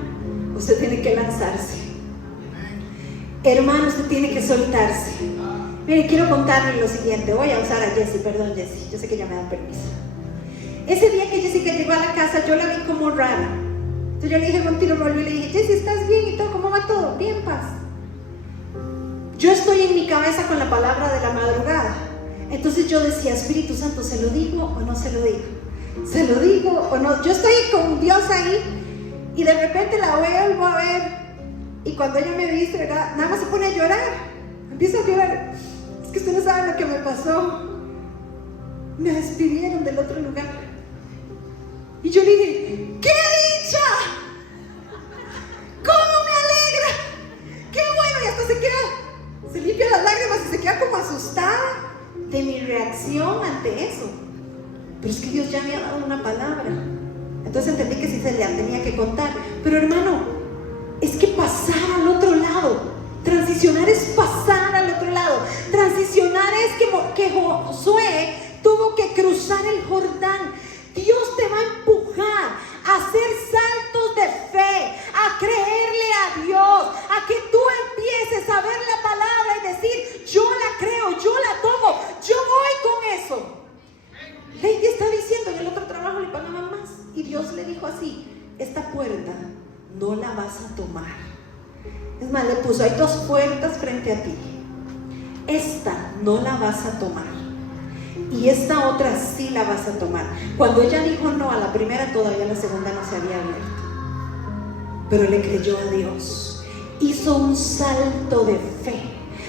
usted tiene que lanzarse. Hermano, usted tiene que soltarse. Mire, quiero contarle lo siguiente. Voy a usar a Jessie, perdón Jessie, yo sé que ya me da permiso. Ese día que Jessica llegó a la casa, yo la vi como rara. Entonces yo le dije con tiro rollo y le dije, Jessie, ¿estás bien y todo? ¿Cómo va todo? Bien, paz. Yo estoy en mi cabeza con la palabra de la madrugada. Entonces yo decía, Espíritu Santo, ¿se lo digo o no se lo digo? ¿Se lo digo o no? Yo estoy con Dios ahí y de repente la vuelvo a ver y cuando ella me dice, ¿verdad? Nada más se pone a llorar. Empieza a llorar. Es que usted no sabe lo que me pasó. Me despidieron del otro lugar. Y yo le dije, ¡qué dicha! ¡Cómo me alegra! ¡Qué bueno! Y hasta se limpia las lágrimas y se queda como asustada de mi reacción ante eso. Pero es que Dios ya me ha dado una palabra. Entonces entendí que sí se le tenía que contar. Pero hermano, es que pasar al otro lado, transicionar es pasar al otro lado. Transicionar es que Josué tuvo que cruzar el Jordán. Dios te va a empujar a hacer saltos de fe, a creerle a Dios, a que tú empieces a ver la palabra y decir, yo la creo, yo la tomo, yo voy con eso. Lady está diciendo, en el otro trabajo le pagaban más. Y Dios le dijo así, esta puerta no la vas a tomar. Es más, le puso, hay dos puertas frente a ti. Esta no la vas a tomar. Y esta otra sí la vas a tomar. Cuando ella dijo no a la primera, todavía la segunda no se había abierto. Pero le creyó a Dios. Hizo un salto de fe.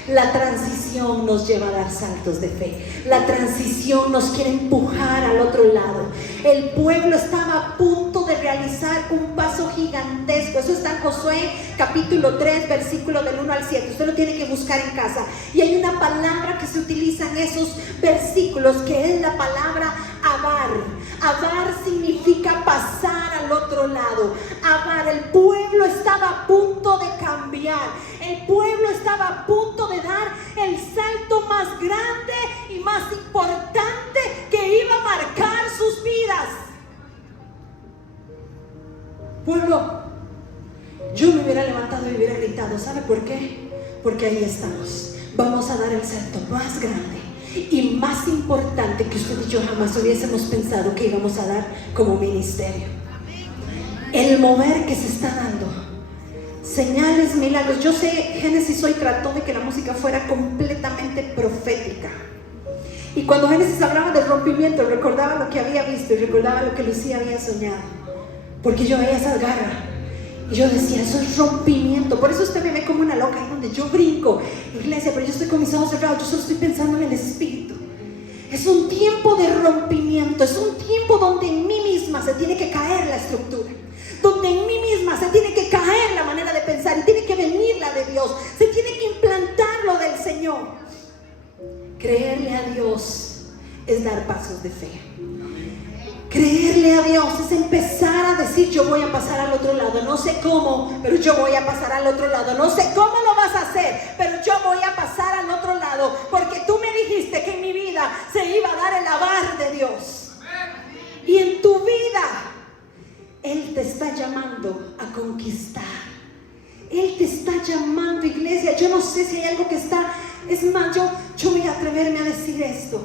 La transición nos lleva a dar saltos de fe. La transición nos quiere empujar al otro lado. El pueblo estaba a punto de realizar un paso gigantesco. Eso está en Josué capítulo 3, versículo del 1 al 7. Usted lo tiene que buscar en casa. Y hay una palabra que se utiliza en esos versículos, que es la palabra avar. Avar significa pasar al otro lado. Avar, el pueblo estaba a punto de cambiar. El pueblo estaba a punto de dar el salto más grande y más importante que iba a marcar sus vidas. Pueblo, yo me hubiera levantado y hubiera gritado. ¿Sabe por qué? Porque ahí estamos. Vamos a dar el salto más grande y más importante que usted y yo jamás hubiésemos pensado que íbamos a dar como ministerio. El mover que se está dando, señales, milagros. Yo sé, Génesis hoy trató de que la música fuera completamente profética. Y cuando Génesis hablaba del rompimiento, recordaba lo que había visto y recordaba lo que Lucía había soñado. Porque yo veía esas garras y yo decía, eso es rompimiento. Por eso usted me ve como una loca ahí donde yo brinco, iglesia, pero yo estoy con mis ojos cerrados. Yo solo estoy pensando en el Espíritu. Es un tiempo de rompimiento. Es un tiempo donde en mí misma se tiene que caer la estructura, donde en mí misma se tiene que caer la manera de pensar y tiene que venir la de Dios. Se tiene que implantar lo del Señor. Creerle a Dios es dar pasos de fe. Creerle a Dios es empezar a decir, yo voy a pasar al otro lado. No sé cómo, pero yo voy a pasar al otro lado. No sé cómo lo vas a hacer, pero yo voy a pasar al otro lado, porque tú me dijiste que en mi vida se iba a dar el avar de Dios. Y en tu vida Él te está llamando a conquistar. Él te está llamando, iglesia. Yo no sé si hay algo que está... Es más, yo voy a atreverme a decir esto.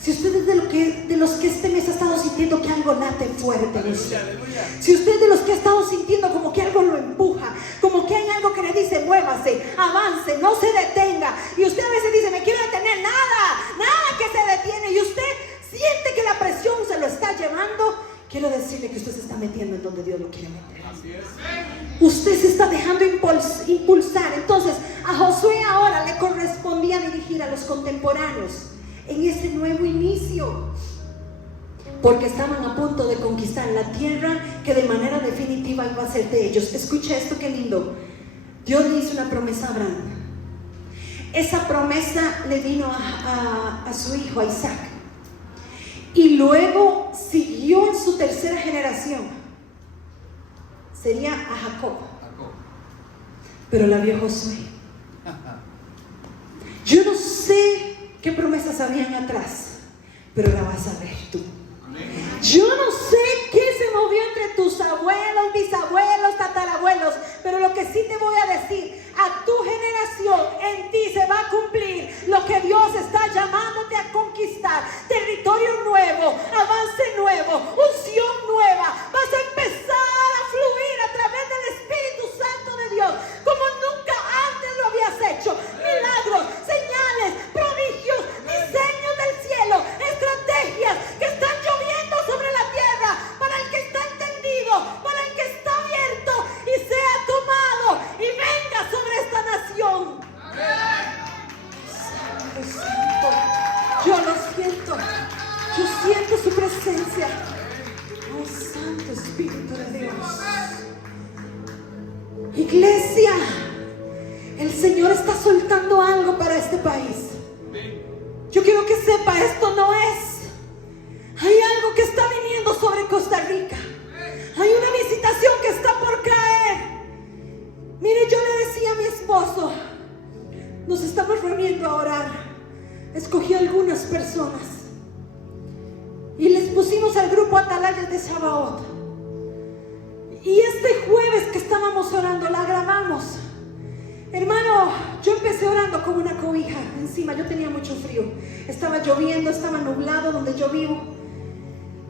Si usted es de los que este mes ha estado sintiendo que algo late fuerte en usted, si usted es de los que ha estado sintiendo como que algo lo empuja, como que hay algo que le dice, muévase, avance, no se detenga, y usted a veces dice, me quiero detener, nada que se detiene, y usted siente que la presión se lo está donde Dios lo quiere meter. Así es. Usted se está dejando impulsar. Entonces, a Josué ahora le correspondía dirigir a los contemporáneos en ese nuevo inicio, porque estaban a punto de conquistar la tierra que de manera definitiva iba a ser de ellos. Escucha esto, qué lindo. Dios le hizo una promesa a Abraham. Esa promesa le vino a su hijo, a Isaac, y luego siguió en su tercera generación. Sería a Jacob, pero la vio Josué. Yo no sé qué promesas habían atrás, pero la vas a ver tú. Yo no sé qué se movió entre tus abuelos, bisabuelos, tatarabuelos, pero lo que sí te voy a decir, a tu generación, en ti se va a cumplir lo que Dios está llamándote a conquistar. Territorio nuevo, avance nuevo, unción nueva. Vas a empezar a fluir a través del Espíritu Santo de Dios como nunca antes lo habías hecho. Milagros, señales, prodigios, diseños del cielo, estrategias que están lloviendo sobre la tierra para el que está entendido, para el que está abierto y sea tomado y venga sobre esta nación. Santo, Santo, yo lo siento, yo siento su presencia. Oh, Santo Espíritu de Dios. Iglesia, el Señor está soltando algo para este país. Yo quiero que sepa, esto no es. Hay algo que está viniendo sobre Costa Rica. Hay una visitación que está por caer. Mire, yo le decía a mi esposo, nos estamos reuniendo a orar. Escogí a algunas personas y les pusimos al grupo Atalayas de Sabaoth. Y este jueves que estábamos orando, la grabamos. Hermano, yo empecé orando con una cobija encima. Yo tenía mucho frío. Estaba lloviendo, estaba nublado donde yo vivo.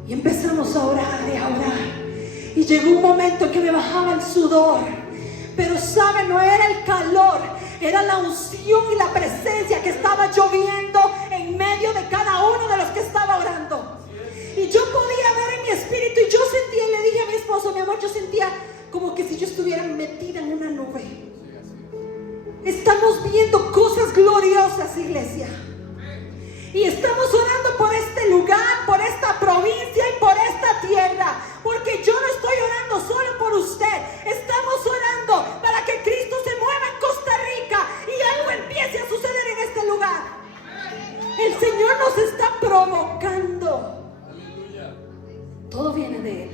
Y empezamos a orar y a orar. Y llegó un momento que me bajaba el sudor. Pero sabe, no era el calor, era la unción y la presencia que estaba lloviendo en medio de cada uno de los que estaba orando. Y yo podía ver en mi espíritu, y yo sentía, y le dije a mi esposo, mi amor, yo sentía como que si yo estuviera metida en una nube. Estamos viendo cosas gloriosas, iglesia. Y estamos orando por este lugar, por esta provincia y por esta tierra. Porque yo no estoy orando solo por usted. Estamos orando para que Cristo se mueva en Costa Rica y algo empiece a suceder en este lugar. El Señor nos está provocando. Todo viene de Él.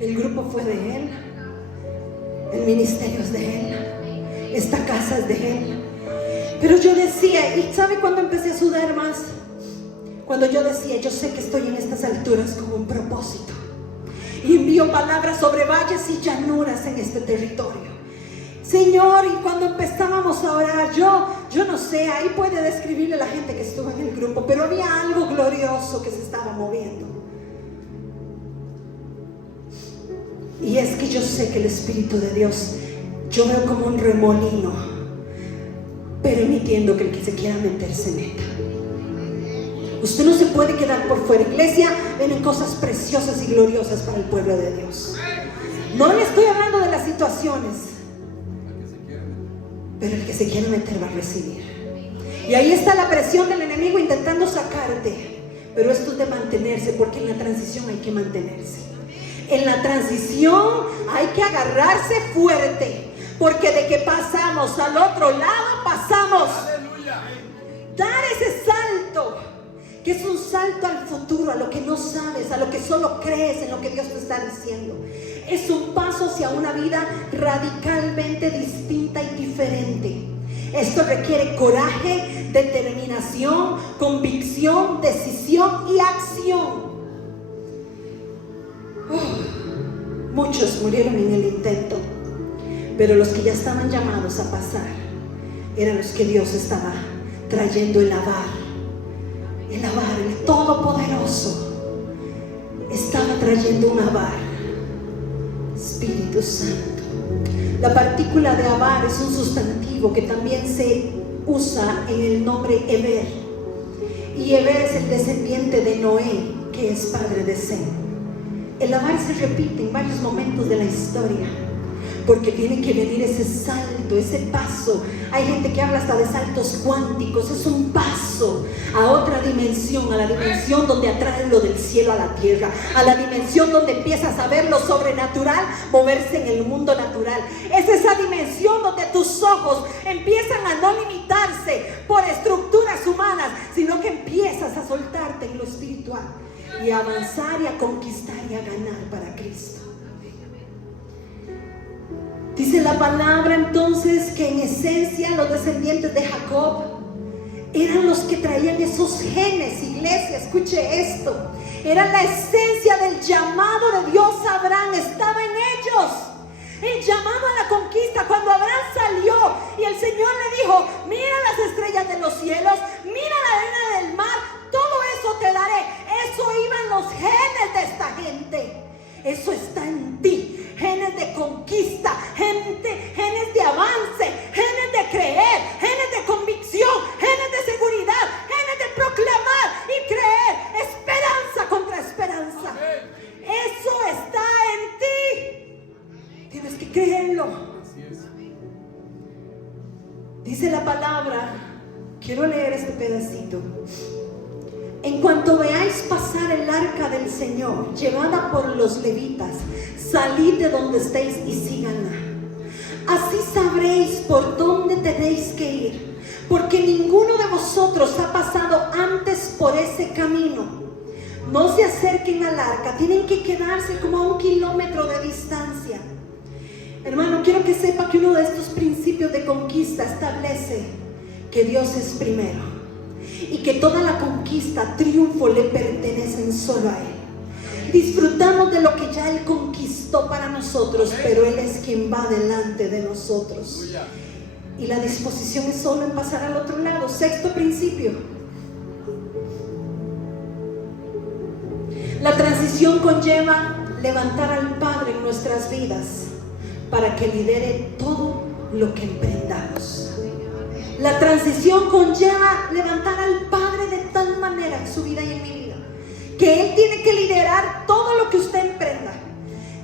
El grupo fue de Él. El ministerio es de Él. Esta casa es de Él. Pero yo decía, ¿y sabe cuándo empecé a sudar más? Cuando yo decía, yo sé que estoy en estas alturas con un propósito. Y envío palabras sobre valles y llanuras en este territorio. Señor, y cuando empezábamos a orar, yo no sé, ahí puede describirle a la gente que estuvo en el grupo, pero había algo glorioso que se estaba moviendo. Y es que yo sé que el Espíritu de Dios, yo veo como un remolino, permitiendo que el que se quiera meter se meta. Usted no se puede quedar por fuera. Iglesia, vienen cosas preciosas y gloriosas para el pueblo de Dios. No le estoy hablando de las situaciones, pero el que se quiere meter va a recibir. Y ahí está la presión del enemigo intentando sacarte. Pero esto es de mantenerse, porque en la transición hay que mantenerse. En la transición hay que agarrarse fuerte, porque de que pasamos al otro lado, pasamos. Dar ese salto, que es un salto al futuro, a lo que no sabes, a lo que solo crees en lo que Dios te está diciendo. Es un paso hacia una vida radicalmente distinta y diferente. Esto requiere coraje, determinación, convicción, decisión y acción. Muchos murieron en el intento, pero los que ya estaban llamados a pasar eran los que Dios estaba trayendo el Abar, el Todopoderoso estaba trayendo un Abar. Espíritu Santo. La partícula de Abar es un sustantivo que también se usa en el nombre Eber, y Eber es el descendiente de Noé, que es padre de Sem. El lavar se repite en varios momentos de la historia, porque tiene que venir ese salto, ese paso. Hay gente que habla hasta de saltos cuánticos. Es un paso a otra dimensión, a la dimensión donde atrae lo del cielo a la tierra, a la dimensión donde empiezas a ver lo sobrenatural moverse en el mundo natural. Es esa dimensión donde tus ojos empiezan a no limitarse por estructuras humanas, sino que empiezas a soltarte en lo espiritual y a avanzar y a conquistar y a ganar para Cristo. Dice la palabra entonces que en esencia los descendientes de Jacob eran los que traían esos genes. Iglesia, escuche esto. Era la esencia del llamado de Dios a Abraham, estaba en ellos. El llamado a la conquista. Cuando Abraham salió y el Señor le dijo: mira las estrellas de los cielos, mira la arena del mar, todo eso te daré. Eso iban los genes de esta gente. Eso está en ti. Genes de conquista, genes de avance, genes de creer, genes de convicción, genes de seguridad, genes de proclamar y creer. Esperanza contra esperanza. Eso está en ti. Tienes que creerlo. Dice la palabra, quiero leer este pedacito. En cuanto veáis pasar el arca del Señor, llevada por los levitas, salid de donde estéis y síganla. Así sabréis por dónde tenéis que ir, porque ninguno de vosotros ha pasado antes por ese camino. No se acerquen al arca, tienen que quedarse como a 1 kilómetro de distancia. Hermano, quiero que sepa que uno de estos principios de conquista establece que Dios es primero y que toda la conquista, triunfo le pertenecen solo a Él. Disfrutamos de lo que ya Él conquistó para nosotros, pero Él es quien va delante de nosotros. Y la disposición es solo en pasar al otro lado. Sexto principio. La transición conlleva levantar al Padre en nuestras vidas para que lidere todo lo que emprendamos. La transición conlleva levantar al Padre de tal manera en su vida y en mi vida, que Él tiene que liderar todo lo que usted emprenda.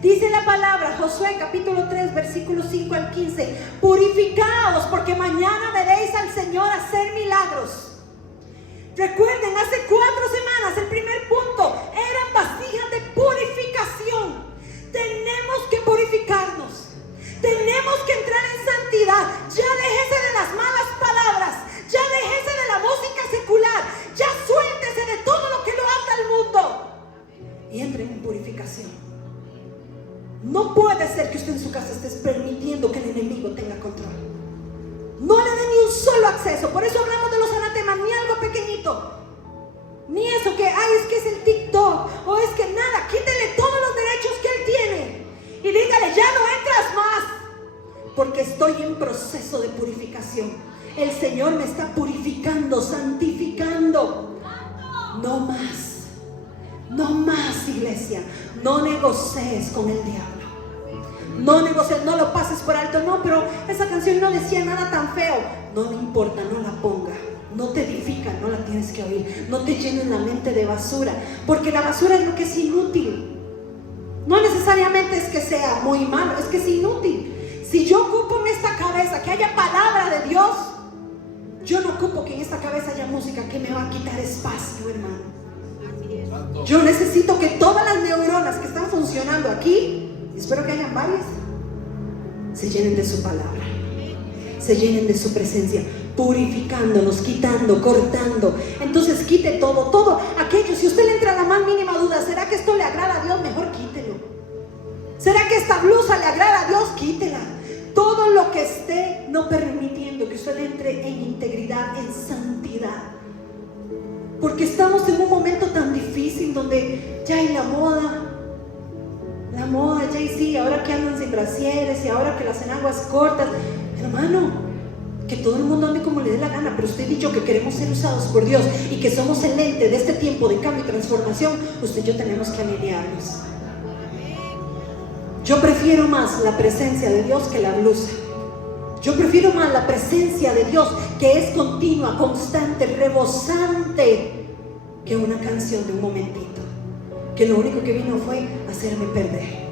Dice la palabra, Josué capítulo 3 versículos 5 al 15: purificaos, porque mañana veréis al Señor hacer milagros. Recuerden, hace 4 semanas el primer punto eran vasijas de purificación. Tenemos que purificarnos. Tenemos que entrar en santidad. Ya déjese de las malas palabras. Ya déjese de la música secular. Ya suéltese de todo lo que lo ata al mundo. Y entren en purificación. No puede ser que usted en su casa esté permitiendo que el enemigo tenga control. No le dé ni un solo acceso. Por eso hablamos de los anatemas. Ni algo pequeñito. Ni eso que, es que es el TikTok. O es que nada. Quítele todos los derechos que él tiene. Y dígale: ya no entras más, porque estoy en proceso de purificación. El Señor me está purificando, santificando. No más, no más, iglesia. No negocies con el diablo. No negocies, no lo pases por alto. No, pero esa canción no decía nada tan feo. No me importa, no la ponga. No te edifica, no la tienes que oír. No te llenes la mente de basura, porque la basura es lo que es inútil. No necesariamente es que sea muy malo, es que es inútil. Si yo ocupo en esta cabeza que haya palabra de Dios, yo no ocupo que en esta cabeza haya música que me va a quitar espacio, hermano. Yo necesito que todas las neuronas que están funcionando aquí, y espero que hayan varias, se llenen de su palabra, se llenen de su presencia, purificándonos, quitando, cortando. Entonces quite todo aquello. Si usted le entra la más mínima duda, ¿será que esto le agrada a Dios? Mejor quítelo. ¿Será que esta blusa le agrada a Dios? Quítela. Todo lo que esté no permitiendo que usted entre en integridad, en santidad. Porque estamos en un momento tan difícil donde ya hay la moda, ya hay sí, ahora que andan sin brasieres y ahora que las enaguas cortas. Hermano, que todo el mundo ande como le dé la gana, pero usted ha dicho que queremos ser usados por Dios y que somos el ente de este tiempo de cambio y transformación. Usted y yo tenemos que alinearnos. Yo prefiero más la presencia de Dios que la blusa. Yo prefiero más la presencia de Dios, que es continua, constante, rebosante, que una canción de un momentito. que lo único que vino fue hacerme perder.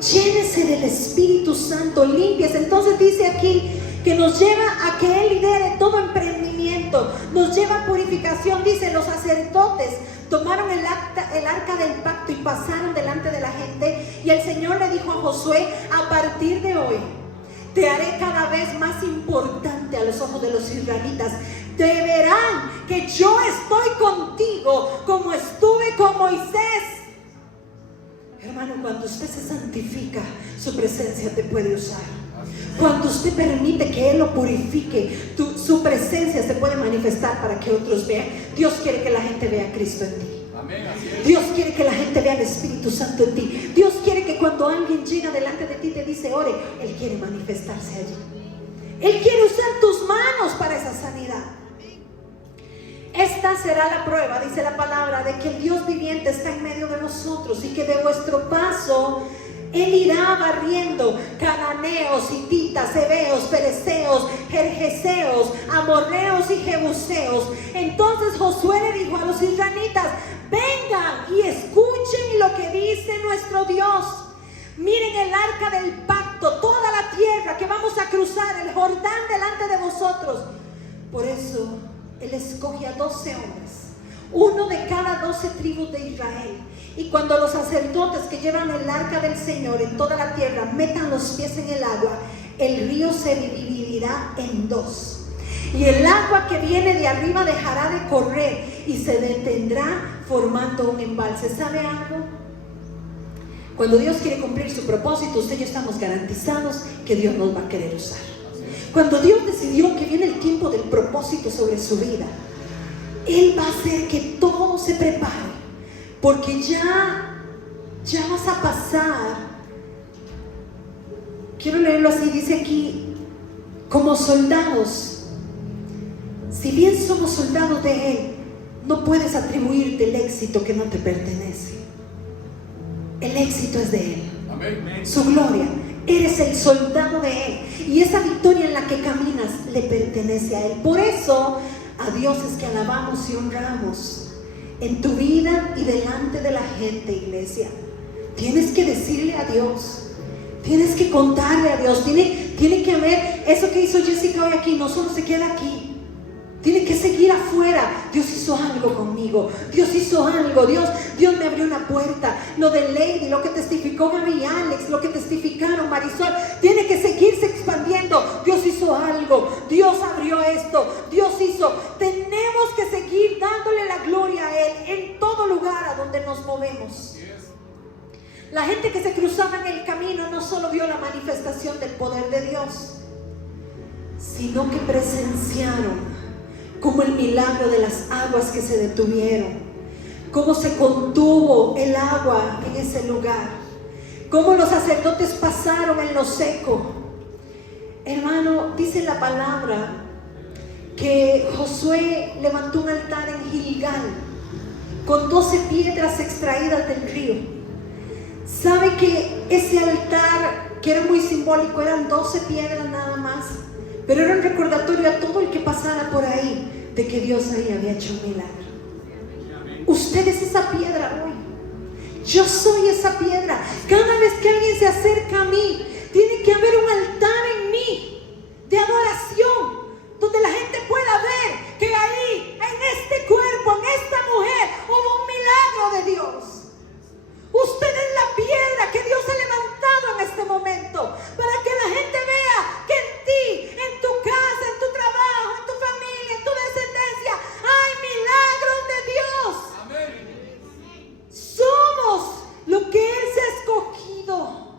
Llénese del Espíritu Santo, limpies. Entonces dice aquí que nos lleva a que Él lidere todo emprendimiento, nos lleva a purificación. Dice, los sacerdotes tomaron el arca del pacto y pasaron delante de la gente, y el Señor le dijo a Josué: a partir de hoy te haré cada vez más importante a los ojos de los israelitas. Te verán que yo estoy contigo como estuve con Moisés. Hermano, cuando usted se santifica, su presencia te puede usar. Cuando usted permite que Él lo purifique, su presencia se puede manifestar para que otros vean. Dios quiere que la gente vea a Cristo en ti. Amén, así es. Dios quiere que la gente vea el Espíritu Santo en ti. Dios quiere que cuando alguien llega delante de ti y te dice ore, Él quiere manifestarse allí. Él quiere usar tus manos para esa sanidad. Esta será la prueba, dice la palabra, de que el Dios viviente está en medio de nosotros, y que de vuestro paso Él irá barriendo cananeos, hititas, heveos, fereceos, gergeseos, amorreos y jebuseos. Entonces Josué le dijo a los israelitas: vengan y escuchen lo que dice nuestro Dios. Miren el arca del pacto, toda la tierra que vamos a cruzar, el Jordán delante de vosotros. Por eso Él escoge a 12 hombres, uno de cada 12 tribus de Israel. Y cuando los sacerdotes que llevan el arca del Señor en toda la tierra metan los pies en el agua, el río se dividirá en dos. Y el agua que viene de arriba dejará de correr y se detendrá formando un embalse. ¿Sabe algo? Cuando Dios quiere cumplir su propósito, usted y yo estamos garantizados que Dios nos va a querer usar. Cuando Dios decidió que viene el tiempo del propósito sobre su vida, Él va a hacer que todo se prepare. Porque ya vas a pasar. Quiero leerlo así, dice aquí: como soldados. Si bien somos soldados de Él, no puedes atribuirte el éxito que no te pertenece. El éxito es de Él. Amén. Su gloria. Eres el soldado de Él, y esa victoria en la que caminas le pertenece a Él. Por eso a Dios es que alabamos y honramos en tu vida y delante de la gente, iglesia. Tienes que decirle a Dios, tienes que contarle a Dios. Tiene que haber eso que hizo Jessica hoy aquí. No solo se queda aquí, tiene que seguir afuera. Dios hizo algo conmigo, Dios hizo algo, Dios me abrió una puerta. Lo de Lady, lo que testificó Gaby y Alex, lo que testificaron Marisol, tiene que seguirse expandiendo. Dios hizo algo, Dios abrió esto, Dios hizo. Tenemos que seguir dándole la gloria a Él en todo lugar a donde nos movemos. La gente que se cruzaba en el camino no solo vio la manifestación del poder de Dios, sino que presenciaron como el milagro de las aguas que se detuvieron, cómo se contuvo el agua en ese lugar, cómo los sacerdotes pasaron en lo seco. Hermano, dice la palabra que Josué levantó un altar en Gilgal con 12 piedras extraídas del río. ¿Sabe que ese altar, que era muy simbólico, eran 12 piedras nada más? Pero era un recordatorio a todo el que pasara por ahí de que Dios ahí había hecho un milagro. Usted es esa piedra hoy. Yo soy esa piedra. Cada vez que alguien se acerca a mí, tiene que haber un altar en mí de adoración, donde la gente pueda ver que ahí, en este cuerpo, en esta mujer, hubo un milagro de Dios. Usted es la piedra que Dios ha levantado en este momento, para que la gente vea que en ti, en tu casa, en tu trabajo, en tu familia, en tu descendencia, hay milagros de Dios. Amén. Somos lo que Él se ha escogido.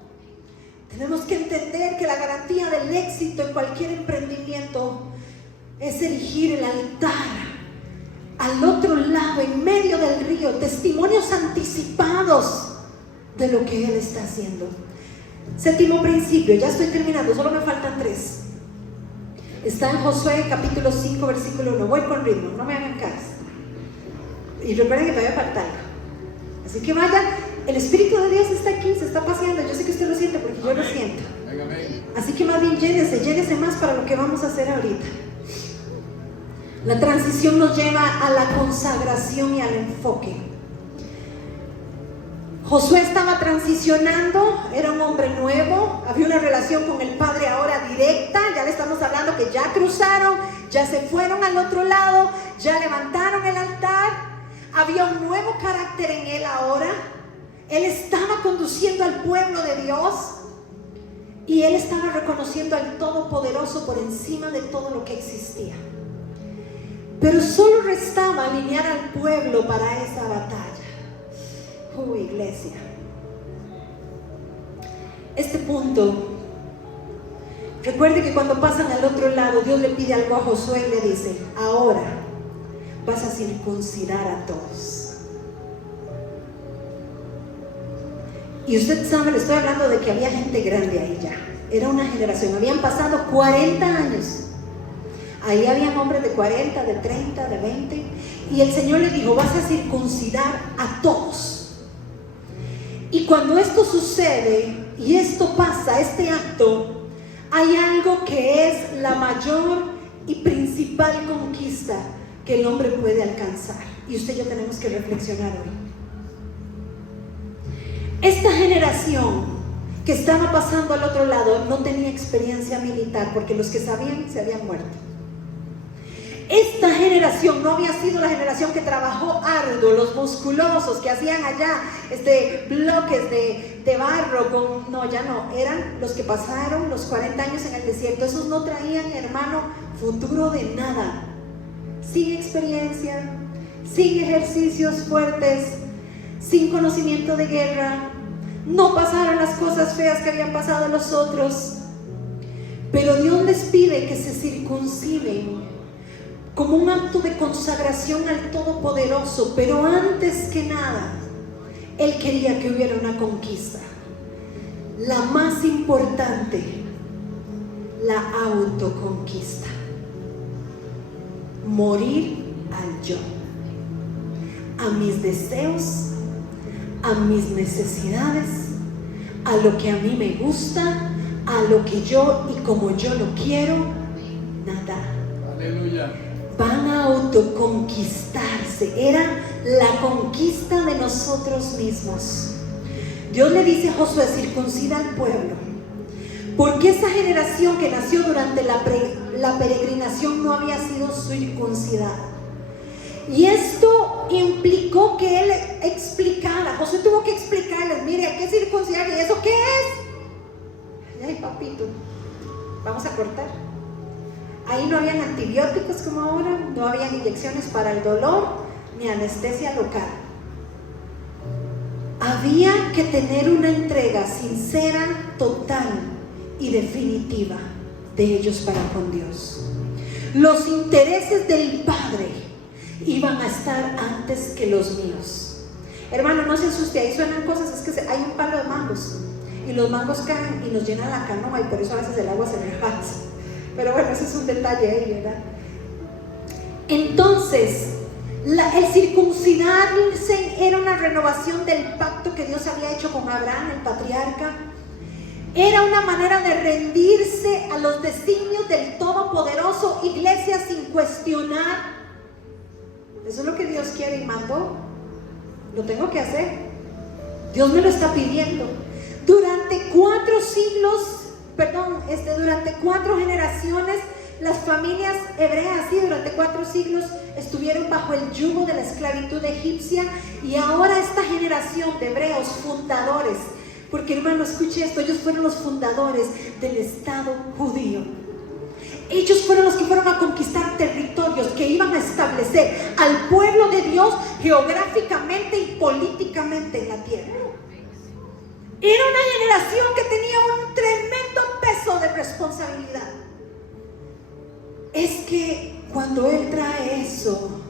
Tenemos que entender que la garantía del éxito en cualquier emprendimiento es erigir el altar al otro lado, en medio del río, testimonios anticipados de lo que Él está haciendo. Séptimo principio, ya estoy terminando, solo me faltan 3. Está en Josué capítulo 5 versículo 1. Voy con ritmo, no me hagan caso. Y recuerden que todavía falta algo. Así que vayan, el Espíritu de Dios está aquí, se está paseando. Yo sé que usted lo siente porque yo lo siento. Amén. Así que más bien llénese más para lo que vamos a hacer ahorita. La transición nos lleva a la consagración y al enfoque. Josué estaba transicionando, era un hombre nuevo, había una relación con el Padre ahora directa, ya le estamos hablando que ya cruzaron, ya se fueron al otro lado, ya levantaron el altar, había un nuevo carácter en él ahora, él estaba conduciendo al pueblo de Dios y él estaba reconociendo al Todopoderoso por encima de todo lo que existía. Pero solo restaba alinear al pueblo para esa batalla. Iglesia, este punto, recuerde que cuando pasan al otro lado, Dios le pide algo a Josué y le dice: ahora vas a circuncidar a todos. Y usted sabe, le estoy hablando de que había gente grande ahí ya, era una generación, habían pasado 40 años. Ahí habían hombres de 40, de 30, de 20, y el Señor le dijo: vas a circuncidar a todos. Y cuando esto sucede y esto pasa, este acto, hay algo que es la mayor y principal conquista que el hombre puede alcanzar. Y usted y yo tenemos que reflexionar hoy. Esta generación que estaba pasando al otro lado no tenía experiencia militar, porque los que sabían se habían muerto. Esta generación no había sido la generación que trabajó arduo, los musculosos que hacían allá bloques de barro, no, ya no, eran los que pasaron los 40 años en el desierto. Esos no traían, hermano, futuro de nada, sin experiencia, sin ejercicios fuertes, sin conocimiento de guerra, no pasaron las cosas feas que habían pasado los otros. Pero Dios les pide que se circunciden como un acto de consagración al Todopoderoso. Pero antes que nada, Él quería que hubiera una conquista, la más importante, la autoconquista. Morir al yo, a mis deseos, a mis necesidades, a lo que a mí me gusta, a lo que yo y como yo lo quiero. Nada. Aleluya. Van a autoconquistarse. Era la conquista de nosotros mismos. Dios le dice a Josué: circuncida al pueblo, porque esa generación que nació durante la peregrinación no había sido circuncidada. Y esto implicó que él explicara. Josué tuvo que explicarles: mire, hay que circuncidar. ¿Y eso qué es? Ay, papito, vamos a cortar. Ahí no habían antibióticos como ahora, no habían inyecciones para el dolor, ni anestesia local. Había que tener una entrega sincera, total y definitiva de ellos para con Dios. Los intereses del Padre iban a estar antes que los míos. Hermano, no se asuste, ahí suenan cosas, es que hay un palo de mangos y los mangos caen y nos llenan la canoa, y por eso a veces el agua se rebalsa. Pero bueno, ese es un detalle ahí, ¿verdad? Entonces, el circuncidarse era una renovación del pacto que Dios había hecho con Abraham, el patriarca. Era una manera de rendirse a los designios del Todopoderoso, iglesia, sin cuestionar. Eso es lo que Dios quiere y mandó. Lo tengo que hacer. Dios me lo está pidiendo. Durante 4 siglos, durante 4 generaciones, las familias hebreas, durante 4 siglos estuvieron bajo el yugo de la esclavitud egipcia. Y ahora esta generación de hebreos fundadores, porque hermano, escuche esto, ellos fueron los fundadores del Estado judío. Ellos fueron los que fueron a conquistar territorios que iban a establecer al pueblo de Dios geográficamente y políticamente en la tierra. Era una generación que tenía un tremendo peso de responsabilidad. Es que cuando Él trae eso,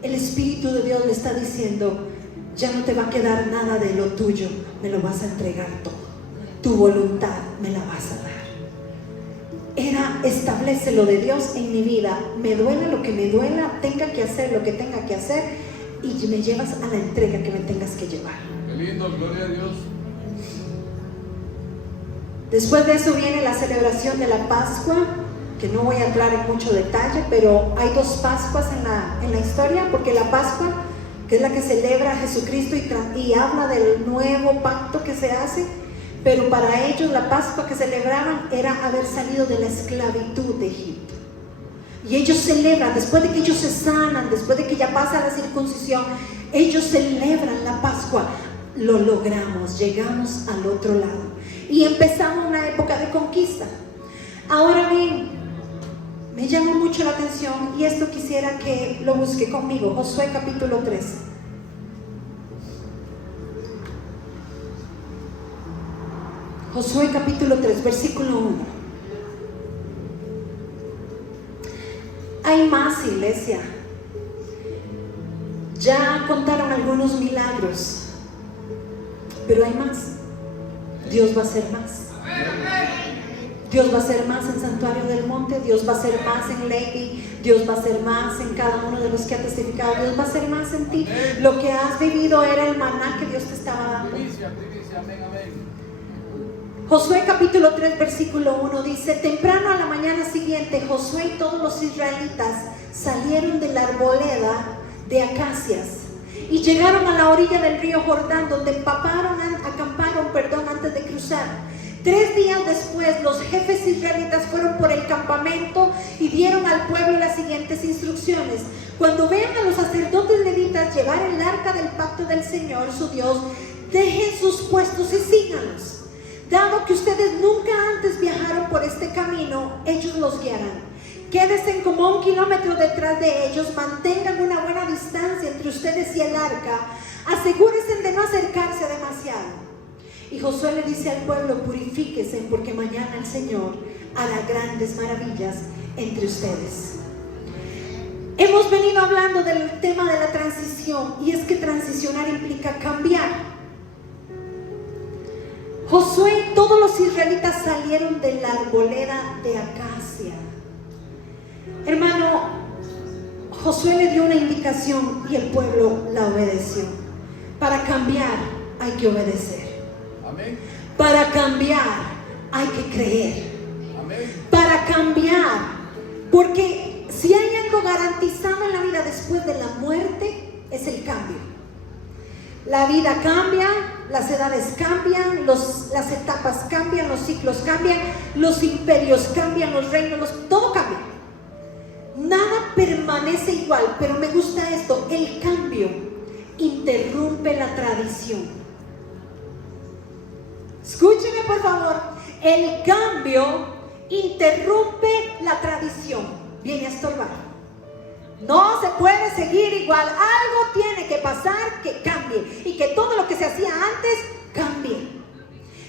el Espíritu de Dios le está diciendo: ya no te va a quedar nada de lo tuyo, me lo vas a entregar todo. Tu voluntad me la vas a dar. Era: establece lo de Dios en mi vida, me duela lo que me duela, tenga que hacer lo que tenga que hacer, y me llevas a la entrega que me tengas que llevar. Qué lindo, gloria a Dios. Después de eso viene la celebración de la Pascua, que no voy a entrar en mucho detalle, pero hay 2 Pascuas en la historia, porque la Pascua que es la que celebra a Jesucristo y habla del nuevo pacto que se hace, pero para ellos la Pascua que celebraban era haber salido de la esclavitud de Egipto. Y ellos celebran, después de que ellos se sanan, después de que ya pasa la circuncisión, ellos celebran la Pascua. Lo logramos, llegamos al otro lado y empezamos una época de conquista. Ahora bien, me llamó mucho la atención y esto quisiera que lo busque conmigo. Josué capítulo 3. Josué capítulo 3, versículo 1. Hay más, iglesia. Ya contaron algunos milagros, pero hay más. Dios va a hacer más. Dios va a hacer más en Santuario del Monte. Dios va a hacer más en Lady. Dios va a hacer más en cada uno de los que ha testificado. Dios va a hacer más en ti. Lo que has vivido era el maná que Dios te estaba dando. Primicia, amén, amén. Josué capítulo 3 versículo 1 dice: temprano a la mañana siguiente, Josué y todos los israelitas salieron de la arboleda de acacias y llegaron a la orilla del río Jordán, donde acamparon antes de cruzar. 3 días después, los jefes israelitas fueron por el campamento y dieron al pueblo las siguientes instrucciones: cuando vean a los sacerdotes levitas llevar el arca del pacto del Señor su Dios, dejen sus puestos y síganlos. Dado que ustedes nunca antes viajaron por este camino, ellos los guiarán. Quédense como 1 kilómetro detrás de ellos, mantengan una buena distancia entre ustedes y el arca, asegúrense de no acercarse demasiado. Y Josué le dice al pueblo: purifíquense, porque mañana el Señor hará grandes maravillas entre ustedes. Hemos venido hablando del tema de la transición, y es que transicionar implica cambiar. Josué y todos los israelitas salieron de la arboleda de acacia. Hermano, Josué le dio una indicación y el pueblo la obedeció. Para cambiar hay que obedecer. Amén. Para cambiar hay que creer. Amén. Para cambiar, porque si hay algo garantizado en la vida después de la muerte, es el cambio. La vida cambia, las edades cambian, las etapas cambian, los ciclos cambian, los imperios cambian, los reinos, todo cambia. Nada permanece igual, pero me gusta esto: el cambio interrumpe la tradición. Escúcheme por favor, el cambio interrumpe la tradición, viene a estorbar. No se puede seguir igual, algo tiene que pasar que cambie y que todo lo que se hacía antes cambie.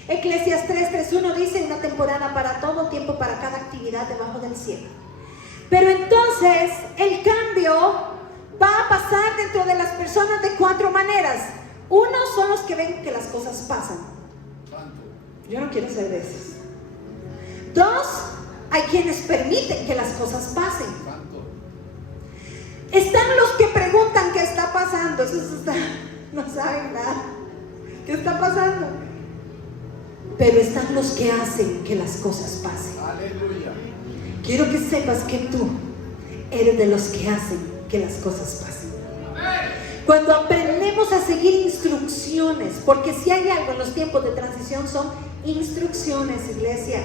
Eclesiastés 3:1 dice: una temporada para todo, tiempo para cada actividad debajo del cielo. Pero entonces el cambio va a pasar dentro de las personas de 4 maneras. Uno son los que ven que las cosas pasan. Yo no quiero ser de esos. 2, hay quienes permiten que las cosas pasen. Están los que preguntan qué está pasando. No saben nada. ¿Qué está pasando? Pero están los que hacen que las cosas pasen. Aleluya. Quiero que sepas que tú eres de los que hacen que las cosas pasen. Cuando aprendemos a seguir instrucciones, porque si hay algo en los tiempos de transición son instrucciones, iglesia.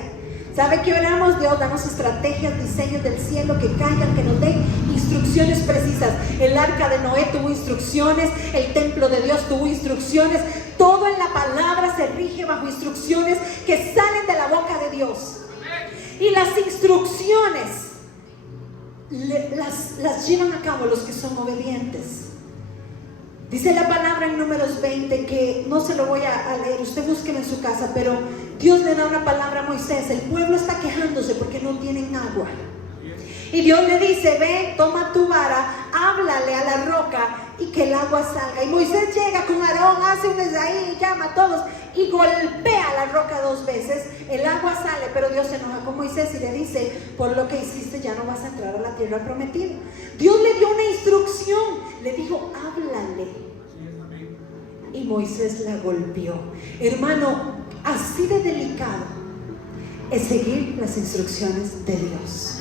¿Sabe qué oramos? Dios, danos estrategias, diseños del cielo que caigan, que nos den instrucciones precisas. El arca de Noé tuvo instrucciones, el templo de Dios tuvo instrucciones. Todo en la palabra se rige bajo instrucciones que salen de la boca de Dios. Y las instrucciones las llevan a cabo los que son obedientes. Dice la palabra en Números 20, que no se lo voy a leer, usted búsquelo en su casa, pero Dios le da una palabra a Moisés. El pueblo está quejándose porque no tienen agua. Y Dios le dice: ve, toma tu vara, háblale a la roca y que el agua salga. Y Moisés llega con Aarón, hace un ahí, llama a todos y golpea la roca 2 veces. El agua sale, pero Dios se enoja con Moisés y le dice: por lo que hiciste ya no vas a entrar a la tierra prometida. Dios le dio una instrucción, le dijo: háblale. Y Moisés la golpeó. Hermano, así de delicado es seguir las instrucciones de Dios.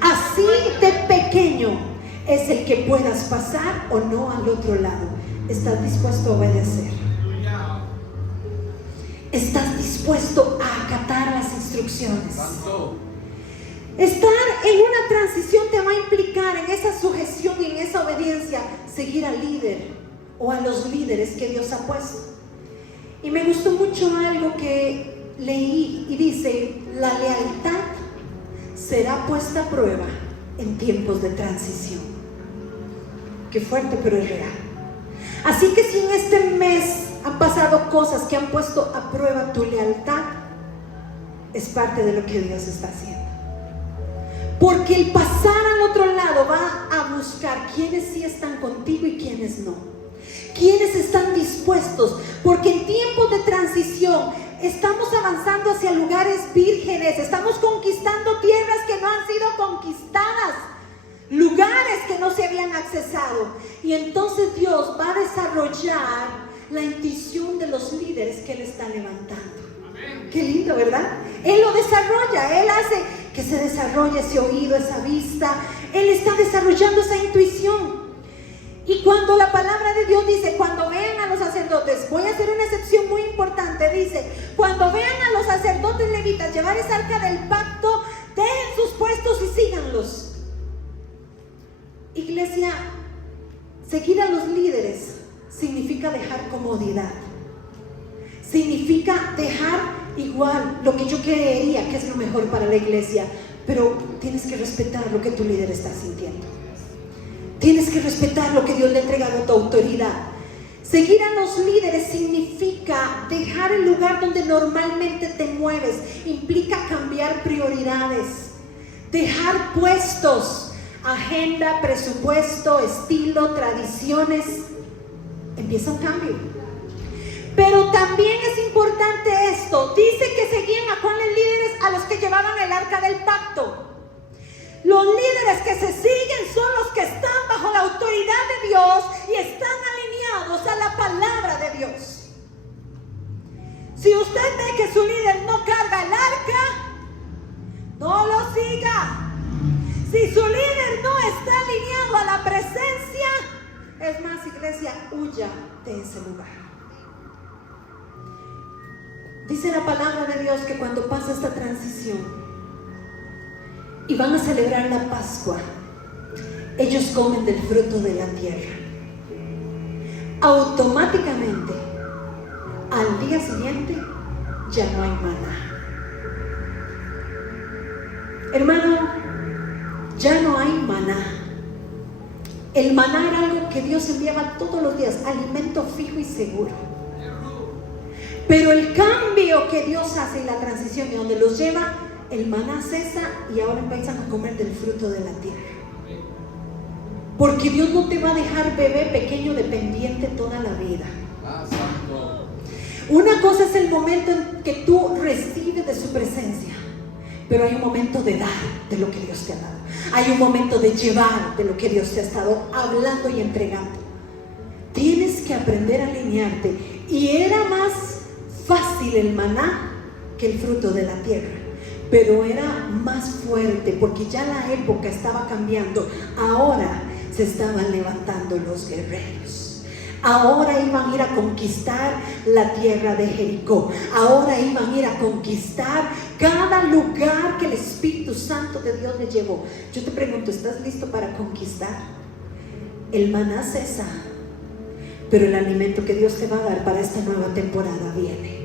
Así de pequeño es el que puedas pasar o no al otro lado. ¿Estás dispuesto a obedecer? ¿Estás dispuesto a acatar las instrucciones? Santo. Estar en una transición te va a implicar en esa sujeción y en esa obediencia seguir al líder o a los líderes que Dios ha puesto. Y me gustó mucho algo que leí y dice: la lealtad será puesta a prueba en tiempos de transición. Qué fuerte, pero es real. Así que si en este mes han pasado cosas que han puesto a prueba tu lealtad, es parte de lo que Dios está haciendo. Porque el pasar al otro lado va a buscar quiénes sí están contigo y quiénes no. Quiénes están dispuestos. Porque en tiempos de transición estamos avanzando hacia lugares vírgenes. Estamos conquistando tierras que no han sido conquistadas. Lugares que no se habían accesado. Y entonces Dios va a desarrollar la intuición de los líderes que Él está levantando. Amén. Qué lindo, ¿verdad? Él lo desarrolla, Él hace que se desarrolle ese oído, esa vista. Él está desarrollando esa intuición. Y cuando la palabra de Dios dice, cuando vean a los sacerdotes, voy a hacer una excepción muy importante, dice, cuando vean a los sacerdotes levitas llevar esa arca del pacto, dejen sus puestos y síganlos. Iglesia, seguir a los líderes significa dejar comodidad, significa dejar igual lo que yo creería que es lo mejor para la iglesia, pero tienes que respetar lo que tu líder está sintiendo. Tienes que respetar lo que Dios le ha entregado a tu autoridad. Seguir a los líderes significa dejar el lugar donde normalmente te mueves, implica cambiar prioridades, dejar puestos, agenda, presupuesto, estilo, tradiciones. Empieza un cambio. Pero también es importante esto. Dice que seguían a cuáles líderes, a los que llevaban el arca del pacto. Los líderes que se siguen son los que están bajo la autoridad de Dios y están alineados a la palabra de Dios. Si usted ve que su líder no carga el arca, no lo siga. Si su líder no está alineado a la presencia, es más, iglesia, huya de ese lugar. Dice la palabra de Dios que cuando pasa esta transición y van a celebrar la Pascua, ellos comen del fruto de la tierra. Automáticamente, al día siguiente, ya no hay maná. Hermano, ya no hay maná. El maná era algo que Dios enviaba todos los días, alimento fijo y seguro. Pero el cambio que Dios hace en la transición y donde los lleva, el maná cesa y ahora empiezan a comer del fruto de la tierra. Porque Dios no te va a dejar bebé pequeño dependiente toda la vida. Una cosa es el momento en que tú recibes de su presencia, pero hay un momento de dar de lo que Dios te ha dado. Hay un momento de llevar de lo que Dios te ha estado hablando y entregando. Tienes que aprender a alinearte. Y era más fácil el maná que el fruto de la tierra, pero era más fuerte porque ya la época estaba cambiando. Ahora se estaban levantando los guerreros. Ahora iban a ir a conquistar la tierra de Jericó. Ahora iban a ir a conquistar cada lugar que el Espíritu Santo de Dios les llevó. Yo te pregunto, ¿estás listo para conquistar? El maná cesa, pero el alimento que Dios te va a dar para esta nueva temporada viene.